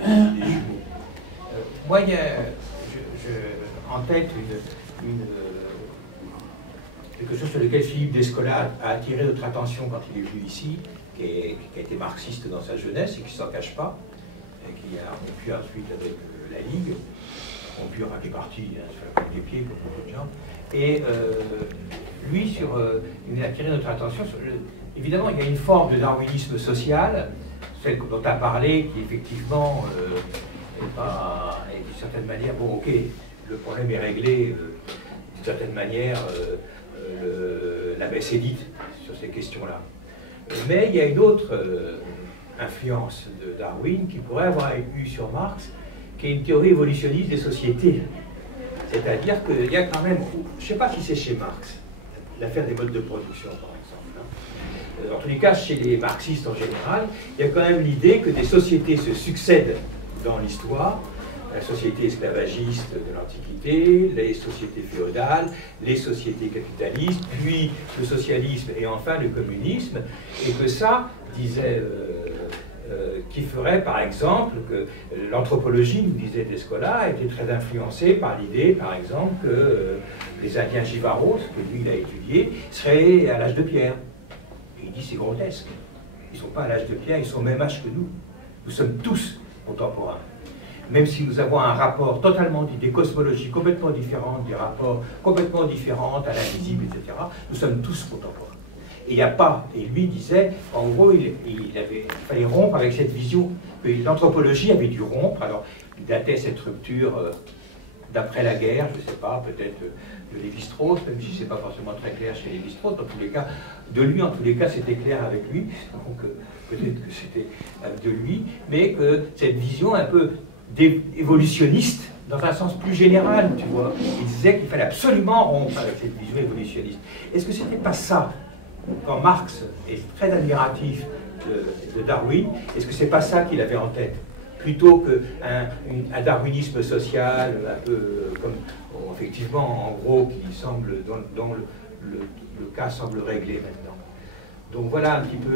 jumeaux. Moi, il y a en tête quelque chose sur lequel Philippe Descola a attiré notre attention quand il est venu ici, qui a été marxiste dans sa jeunesse et qui ne s'en cache pas, et qui a rompu ensuite avec la Ligue, rompu avec les partis sur la pointe des pieds, comme beaucoup de gens. Et lui, il a attiré notre attention sur évidemment, il y a une forme de darwinisme social, celle dont tu as parlé, qui effectivement est d'une certaine manière, bon, ok, le problème est réglé, d'une certaine manière, la baisse est dite sur ces questions-là. Mais il y a une autre influence de Darwin qui pourrait avoir eu sur Marx, qui est une théorie évolutionniste des sociétés. C'est-à-dire qu'il y a quand même, je ne sais pas si c'est chez Marx, l'affaire des modes de production par exemple. En tous les cas, chez les marxistes en général, il y a quand même l'idée que des sociétés se succèdent dans l'histoire, la société esclavagiste de l'Antiquité, les sociétés féodales, les sociétés capitalistes, puis le socialisme et enfin le communisme, et que ça, disait qui ferait par exemple que l'anthropologie, nous disait Descola, était très influencée par l'idée, par exemple, que les Indiens Jivaros, que lui il a étudié, seraient à l'âge de pierre. Et il dit c'est grotesque. Ils ne sont pas à l'âge de pierre, ils sont au même âge que nous. Nous sommes tous contemporains. Même si nous avons un rapport totalement, des cosmologies complètement différentes, des rapports complètement différents à l'invisible, etc., nous sommes tous contemporains. Et il n'y a pas, et lui disait, en gros, il fallait rompre avec cette vision, que l'anthropologie avait dû rompre, alors il datait cette rupture d'après la guerre, je ne sais pas, peut-être de Lévi-Strauss, même si ce n'est pas forcément très clair chez Lévi-Strauss, dans tous les cas, de lui, en tous les cas, c'était clair avec lui, donc peut-être que c'était de lui, mais que cette vision un peu évolutionniste, dans un sens plus général, tu vois, il disait qu'il fallait absolument rompre avec cette vision évolutionniste. Est-ce que ce n'était pas ça? Quand Marx est très admiratif de Darwin, est-ce que c'est pas ça qu'il avait en tête? Plutôt qu'un darwinisme social, un peu comme, effectivement, en gros, qui semble, dont le cas semble réglé maintenant. Donc voilà un petit peu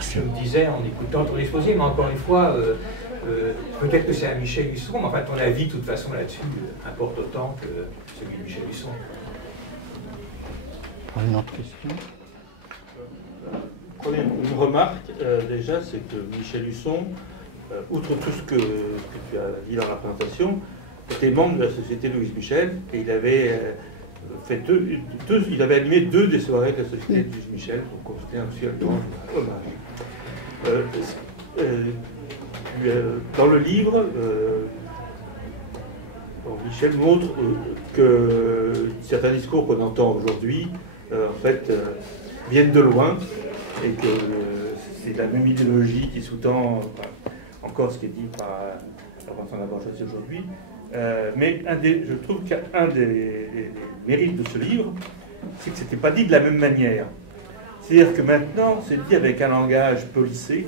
ce que je me disais en écoutant ton exposé, mais encore une fois, peut-être que c'est un Michel Husson, mais enfin ton avis, de toute façon, là-dessus, importe autant que celui de Michel Husson. Une autre question? Une remarque, déjà, c'est que Michel Husson, outre tout ce que tu as dit dans la présentation, était membre de la Société Louise Michel, et il avait fait il avait animé 2 des soirées de la Société Louise Michel, donc c'était aussi un grand hommage. Dans le livre, Michel montre que certains discours qu'on entend aujourd'hui, en fait, viennent de loin, et que c'est la même idéologie qui sous-tend encore ce qui est dit par Vincent Laborgesse aujourd'hui. Mais je trouve qu'un des mérites de ce livre, c'est que ce n'était pas dit de la même manière. C'est-à-dire que maintenant, c'est dit avec un langage policé,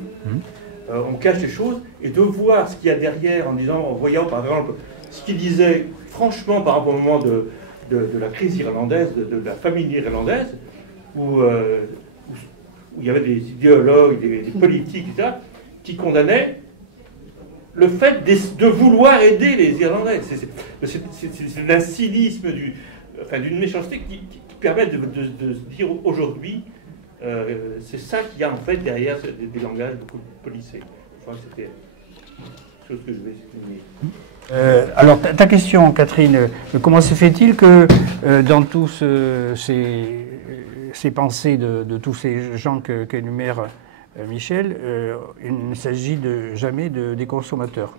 on cache des choses, et de voir ce qu'il y a derrière en voyant par exemple ce qu'il disait franchement par rapport au moment de la crise irlandaise, de la famine irlandaise, où il y avait des idéologues, des politiques, etc., qui condamnaient le fait de vouloir aider les Irlandais. C'est d'un cynisme, d'une méchanceté qui permet de se dire aujourd'hui, c'est ça qu'il y a en fait derrière des langages beaucoup policés. Enfin, c'était quelque chose que je vais souligner. Alors, ta question, Catherine, comment se fait-il que dans tous ces pensées de tous ces gens qu'énumère Michel, il ne s'agit jamais des consommateurs,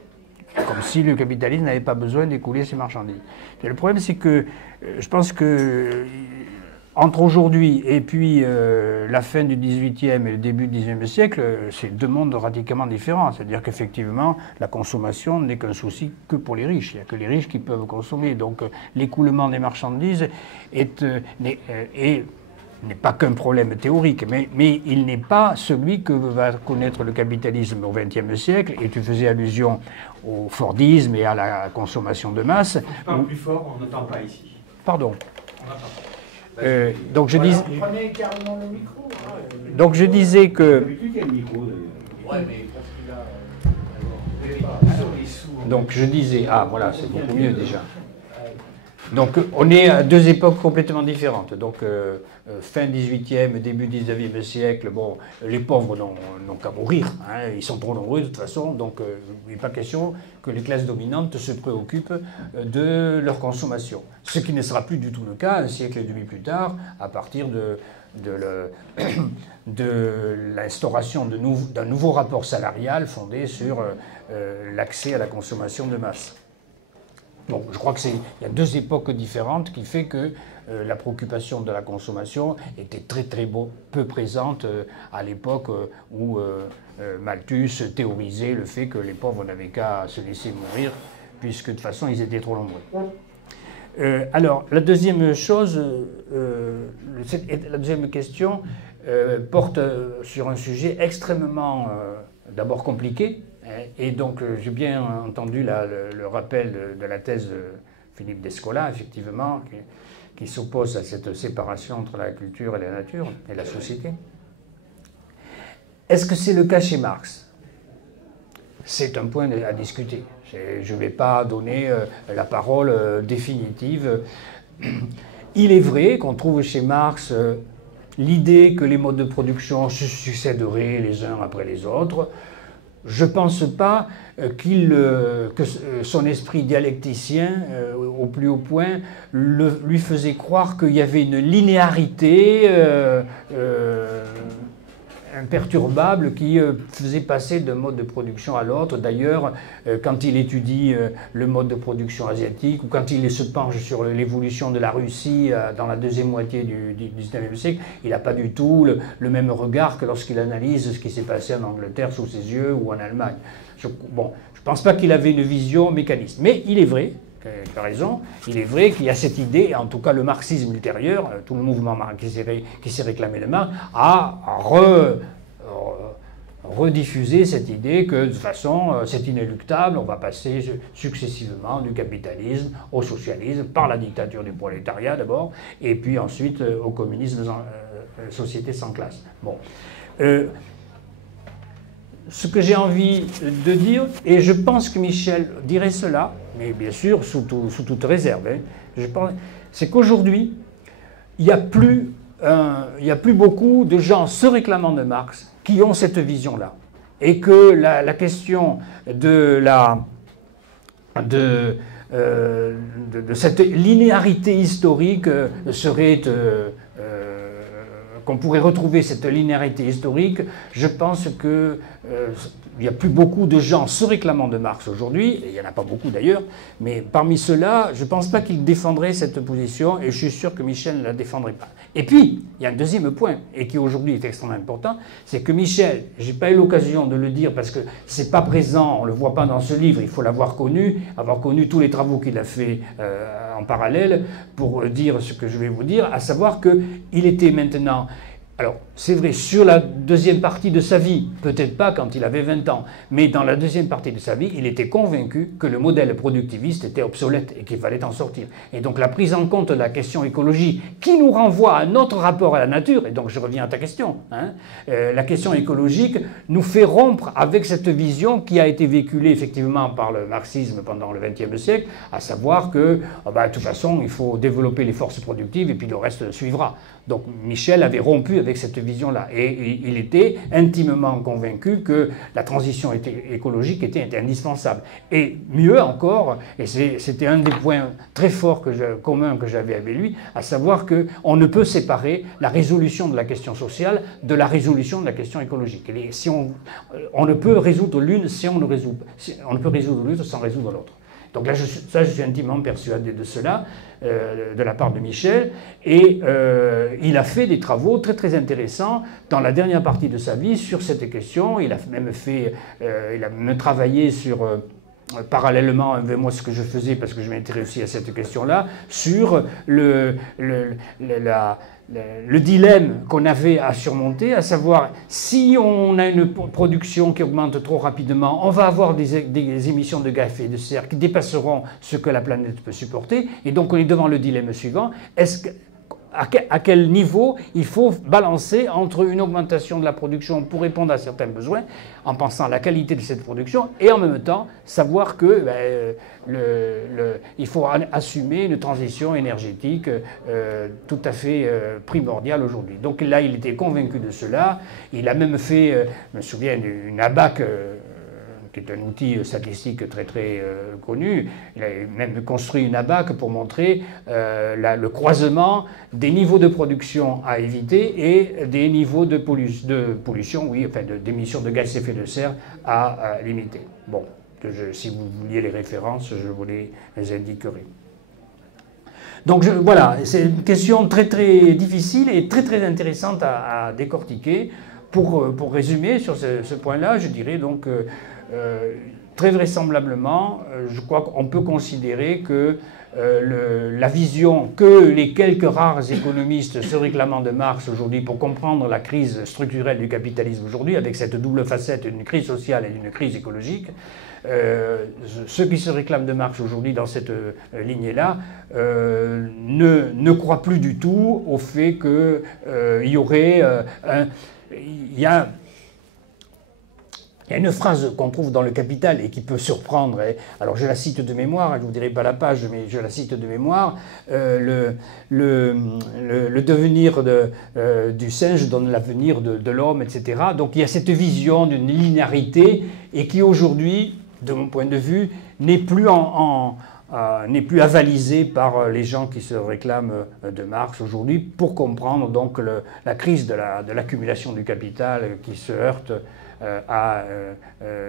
comme si le capitalisme n'avait pas besoin d'écouler ses marchandises. Et le problème, c'est que je pense que entre aujourd'hui et puis la fin du XVIIIe et le début du XIXe siècle, c'est deux mondes radicalement différents. C'est-à-dire qu'effectivement, la consommation n'est qu'un souci que pour les riches. Il n'y a que les riches qui peuvent consommer. Donc l'écoulement des marchandises n'est pas qu'un problème théorique, mais il n'est pas celui que va connaître le capitalisme au XXe siècle, et tu faisais allusion au Fordisme et à la consommation de masse. On parle plus fort, on n'entend pas ici. Pardon. On n'entend pas. Donc je disais... Prenez carrément le micro. Donc je disais que... D'habitude, il y a le micro, d'ailleurs. Ouais, mais parce qu'il a... Donc je disais... Ah, voilà, c'est beaucoup mieux déjà. Donc on est à deux époques complètement différentes. Donc fin 18e, début 19e siècle, bon, les pauvres n'ont qu'à mourir, hein, ils sont trop nombreux de toute façon, donc il n'est pas question que les classes dominantes se préoccupent de leur consommation. Ce qui ne sera plus du tout le cas un siècle et demi plus tard, à partir de l'instauration d'un nouveau rapport salarial fondé sur l'accès à la consommation de masse. Donc je crois qu'il y a deux époques différentes qui fait que la préoccupation de la consommation était très peu présente à l'époque où Malthus théorisait le fait que les pauvres n'avaient qu'à se laisser mourir puisque de toute façon ils étaient trop nombreux. Alors la deuxième chose, la deuxième question porte sur un sujet extrêmement d'abord compliqué. Et donc, j'ai bien entendu le rappel de la thèse de Philippe Descola, effectivement, qui s'oppose à cette séparation entre la culture et la nature et la société. Est-ce que c'est le cas chez Marx? C'est un point à discuter. Je ne vais pas donner la parole définitive. Il est vrai qu'on trouve chez Marx l'idée que les modes de production se succéderaient les uns après les autres. Je ne pense pas que son esprit dialecticien, au plus haut point, lui faisait croire qu'il y avait une linéarité imperturbable qui faisait passer d'un mode de production à l'autre. D'ailleurs, quand il étudie le mode de production asiatique ou quand il se penche sur l'évolution de la Russie dans la deuxième moitié du XIXe siècle, il n'a pas du tout le même regard que lorsqu'il analyse ce qui s'est passé en Angleterre sous ses yeux ou en Allemagne. Je ne pense pas qu'il avait une vision mécaniste. Mais il est vrai, tu as raison, il est vrai qu'il y a cette idée, en tout cas le marxisme ultérieur, tout le mouvement qui s'est réclamé de Marx, a rediffuser cette idée que de toute façon c'est inéluctable, on va passer successivement du capitalisme au socialisme par la dictature du prolétariat d'abord et puis ensuite au communisme, société sans classe. Bon. Ce que j'ai envie de dire, et je pense que Michel dirait cela, mais bien sûr sous toute réserve, hein, je pense, c'est qu'aujourd'hui il n'y a plus beaucoup de gens se réclamant de Marx qui ont cette vision-là. Et que la question de cette linéarité historique serait... qu'on pourrait retrouver cette linéarité historique, je pense que il n'y a plus beaucoup de gens se réclamant de Marx aujourd'hui, et il n'y en a pas beaucoup d'ailleurs, mais parmi ceux-là, je ne pense pas qu'ils défendraient cette position, et je suis sûr que Michel ne la défendrait pas. Et puis, il y a un deuxième point, et qui aujourd'hui est extrêmement important, c'est que Michel, je n'ai pas eu l'occasion de le dire parce que ce n'est pas présent, on ne le voit pas dans ce livre, il faut l'avoir connu tous les travaux qu'il a fait en parallèle pour dire ce que je vais vous dire, à savoir qu'il était maintenant Alors, c'est vrai, sur la deuxième partie de sa vie, peut-être pas quand il avait 20 ans, mais dans la deuxième partie de sa vie, il était convaincu que le modèle productiviste était obsolète et qu'il fallait en sortir. Et donc la prise en compte de la question écologie, qui nous renvoie à notre rapport à la nature, et donc je reviens à ta question, la question écologique nous fait rompre avec cette vision qui a été véhiculée effectivement par le marxisme pendant le XXe siècle, à savoir que, de toute façon, il faut développer les forces productives et puis le reste suivra. Donc Michel avait rompu avec cette vision-là. Et il était intimement convaincu que la transition écologique était indispensable. Et mieux encore, et c'était un des points très forts communs que j'avais avec lui, à savoir qu'on ne peut séparer la résolution de la question sociale de la résolution de la question écologique. Et si on ne peut résoudre l'une si on ne peut résoudre l'une sans résoudre l'autre. Donc là, je suis intimement persuadé de cela, de la part de Michel, et il a fait des travaux très très intéressants dans la dernière partie de sa vie sur cette question. Il a même travaillé sur, parallèlement avec moi ce que je faisais, parce que je m'intéresse aussi à cette question-là, sur le dilemme qu'on avait à surmonter, à savoir si on a une production qui augmente trop rapidement, on va avoir des émissions de gaz à effet de serre qui dépasseront ce que la planète peut supporter, et donc on est devant le dilemme suivant, à quel niveau il faut balancer entre une augmentation de la production pour répondre à certains besoins, en pensant à la qualité de cette production, et en même temps savoir que il faut assumer une transition énergétique tout à fait primordiale aujourd'hui. Donc là, il était convaincu de cela. Il a même fait, je me souviens d'une ABAC, qui est un outil statistique très très connu. Il a même construit une ABAC pour montrer le croisement des niveaux de production à éviter et des niveaux de pollution, d'émissions de gaz à effet de serre à limiter. Bon, si vous vouliez les références, je vous les indiquerai. Donc voilà, c'est une question très très difficile et très très intéressante à décortiquer. Pour résumer sur ce point-là, je dirais donc très vraisemblablement, je crois qu'on peut considérer que la vision que les quelques rares économistes se réclamant de Marx aujourd'hui pour comprendre la crise structurelle du capitalisme aujourd'hui, avec cette double facette d'une crise sociale et d'une crise écologique, ceux qui se réclament de Marx aujourd'hui dans cette lignée-là ne croient plus du tout au fait qu'il y aurait il y a une phrase qu'on trouve dans le Capital et qui peut surprendre. Alors je la cite de mémoire, je ne vous dirai pas la page, mais je la cite de mémoire. Le devenir du singe donne l'avenir de l'homme, etc. Donc il y a cette vision d'une linéarité et qui aujourd'hui, de mon point de vue, n'est plus avalisée par les gens qui se réclament de Marx aujourd'hui pour comprendre donc la crise de l'accumulation du capital qui se heurte à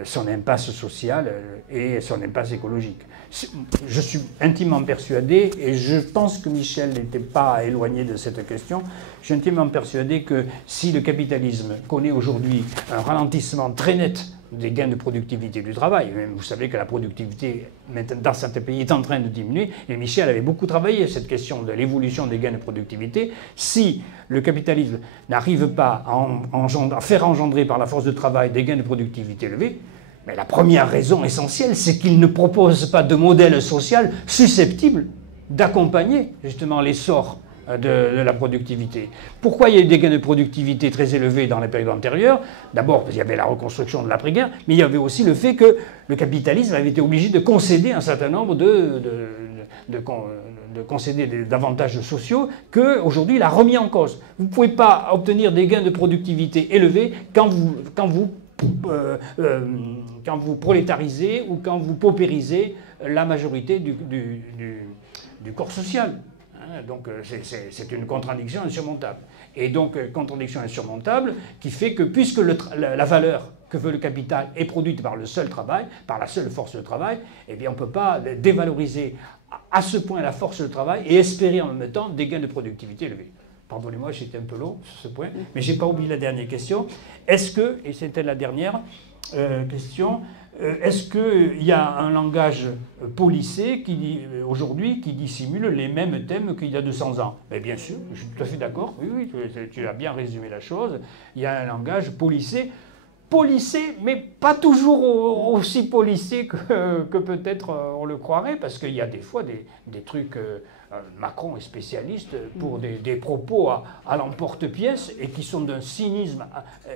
son impasse sociale et son impasse écologique. Je suis intimement persuadé, et je pense que Michel n'était pas éloigné de cette question, je suis intimement persuadé que si le capitalisme connaît aujourd'hui un ralentissement très net des gains de productivité du travail, même vous savez que la productivité dans certains pays est en train de diminuer, et Michel avait beaucoup travaillé cette question de l'évolution des gains de productivité. Si le capitalisme n'arrive pas à faire engendrer par la force de travail des gains de productivité élevés, mais la première raison essentielle, c'est qu'il ne propose pas de modèle social susceptible d'accompagner justement l'essor de la productivité. Pourquoi il y a eu des gains de productivité très élevés dans les périodes antérieures? D'abord, parce qu'il y avait la reconstruction de l'après-guerre, mais il y avait aussi le fait que le capitalisme avait été obligé de concéder un certain nombre de concéder des avantages sociaux qu'aujourd'hui il a remis en cause. Vous ne pouvez pas obtenir des gains de productivité élevés quand vous prolétarisez ou quand vous paupérisez la majorité du corps social. Donc c'est une contradiction insurmontable. Et donc contradiction insurmontable qui fait que puisque la valeur que veut le capital est produite par le seul travail, par la seule force de travail, eh bien on ne peut pas dévaloriser à ce point la force de travail et espérer en même temps des gains de productivité élevés. Pardonnez-moi, j'étais un peu long sur ce point, mais je n'ai pas oublié la dernière question. Est-ce que, et c'était la dernière question, Est-ce qu'il y a un langage policé aujourd'hui qui dissimule les mêmes thèmes qu'il y a 200 ans? Mais bien sûr, je suis tout à fait d'accord, oui, tu as bien résumé la chose. Il y a un langage policé, mais pas toujours aussi policé que peut-être on le croirait, parce qu'il y a des fois des trucs... Macron est spécialiste pour des propos à l'emporte-pièce et qui sont d'un cynisme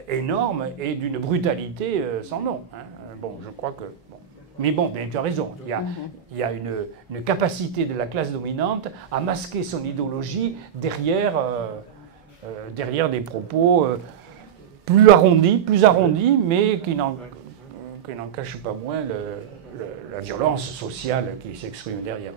énorme et d'une brutalité sans nom. Hein. Bon, je crois que... Bon. Mais bon, bien, tu as raison. Il y a une capacité de la classe dominante à masquer son idéologie derrière des propos plus arrondis, mais qui n'en cachent pas moins la violence sociale qui s'exprime derrière.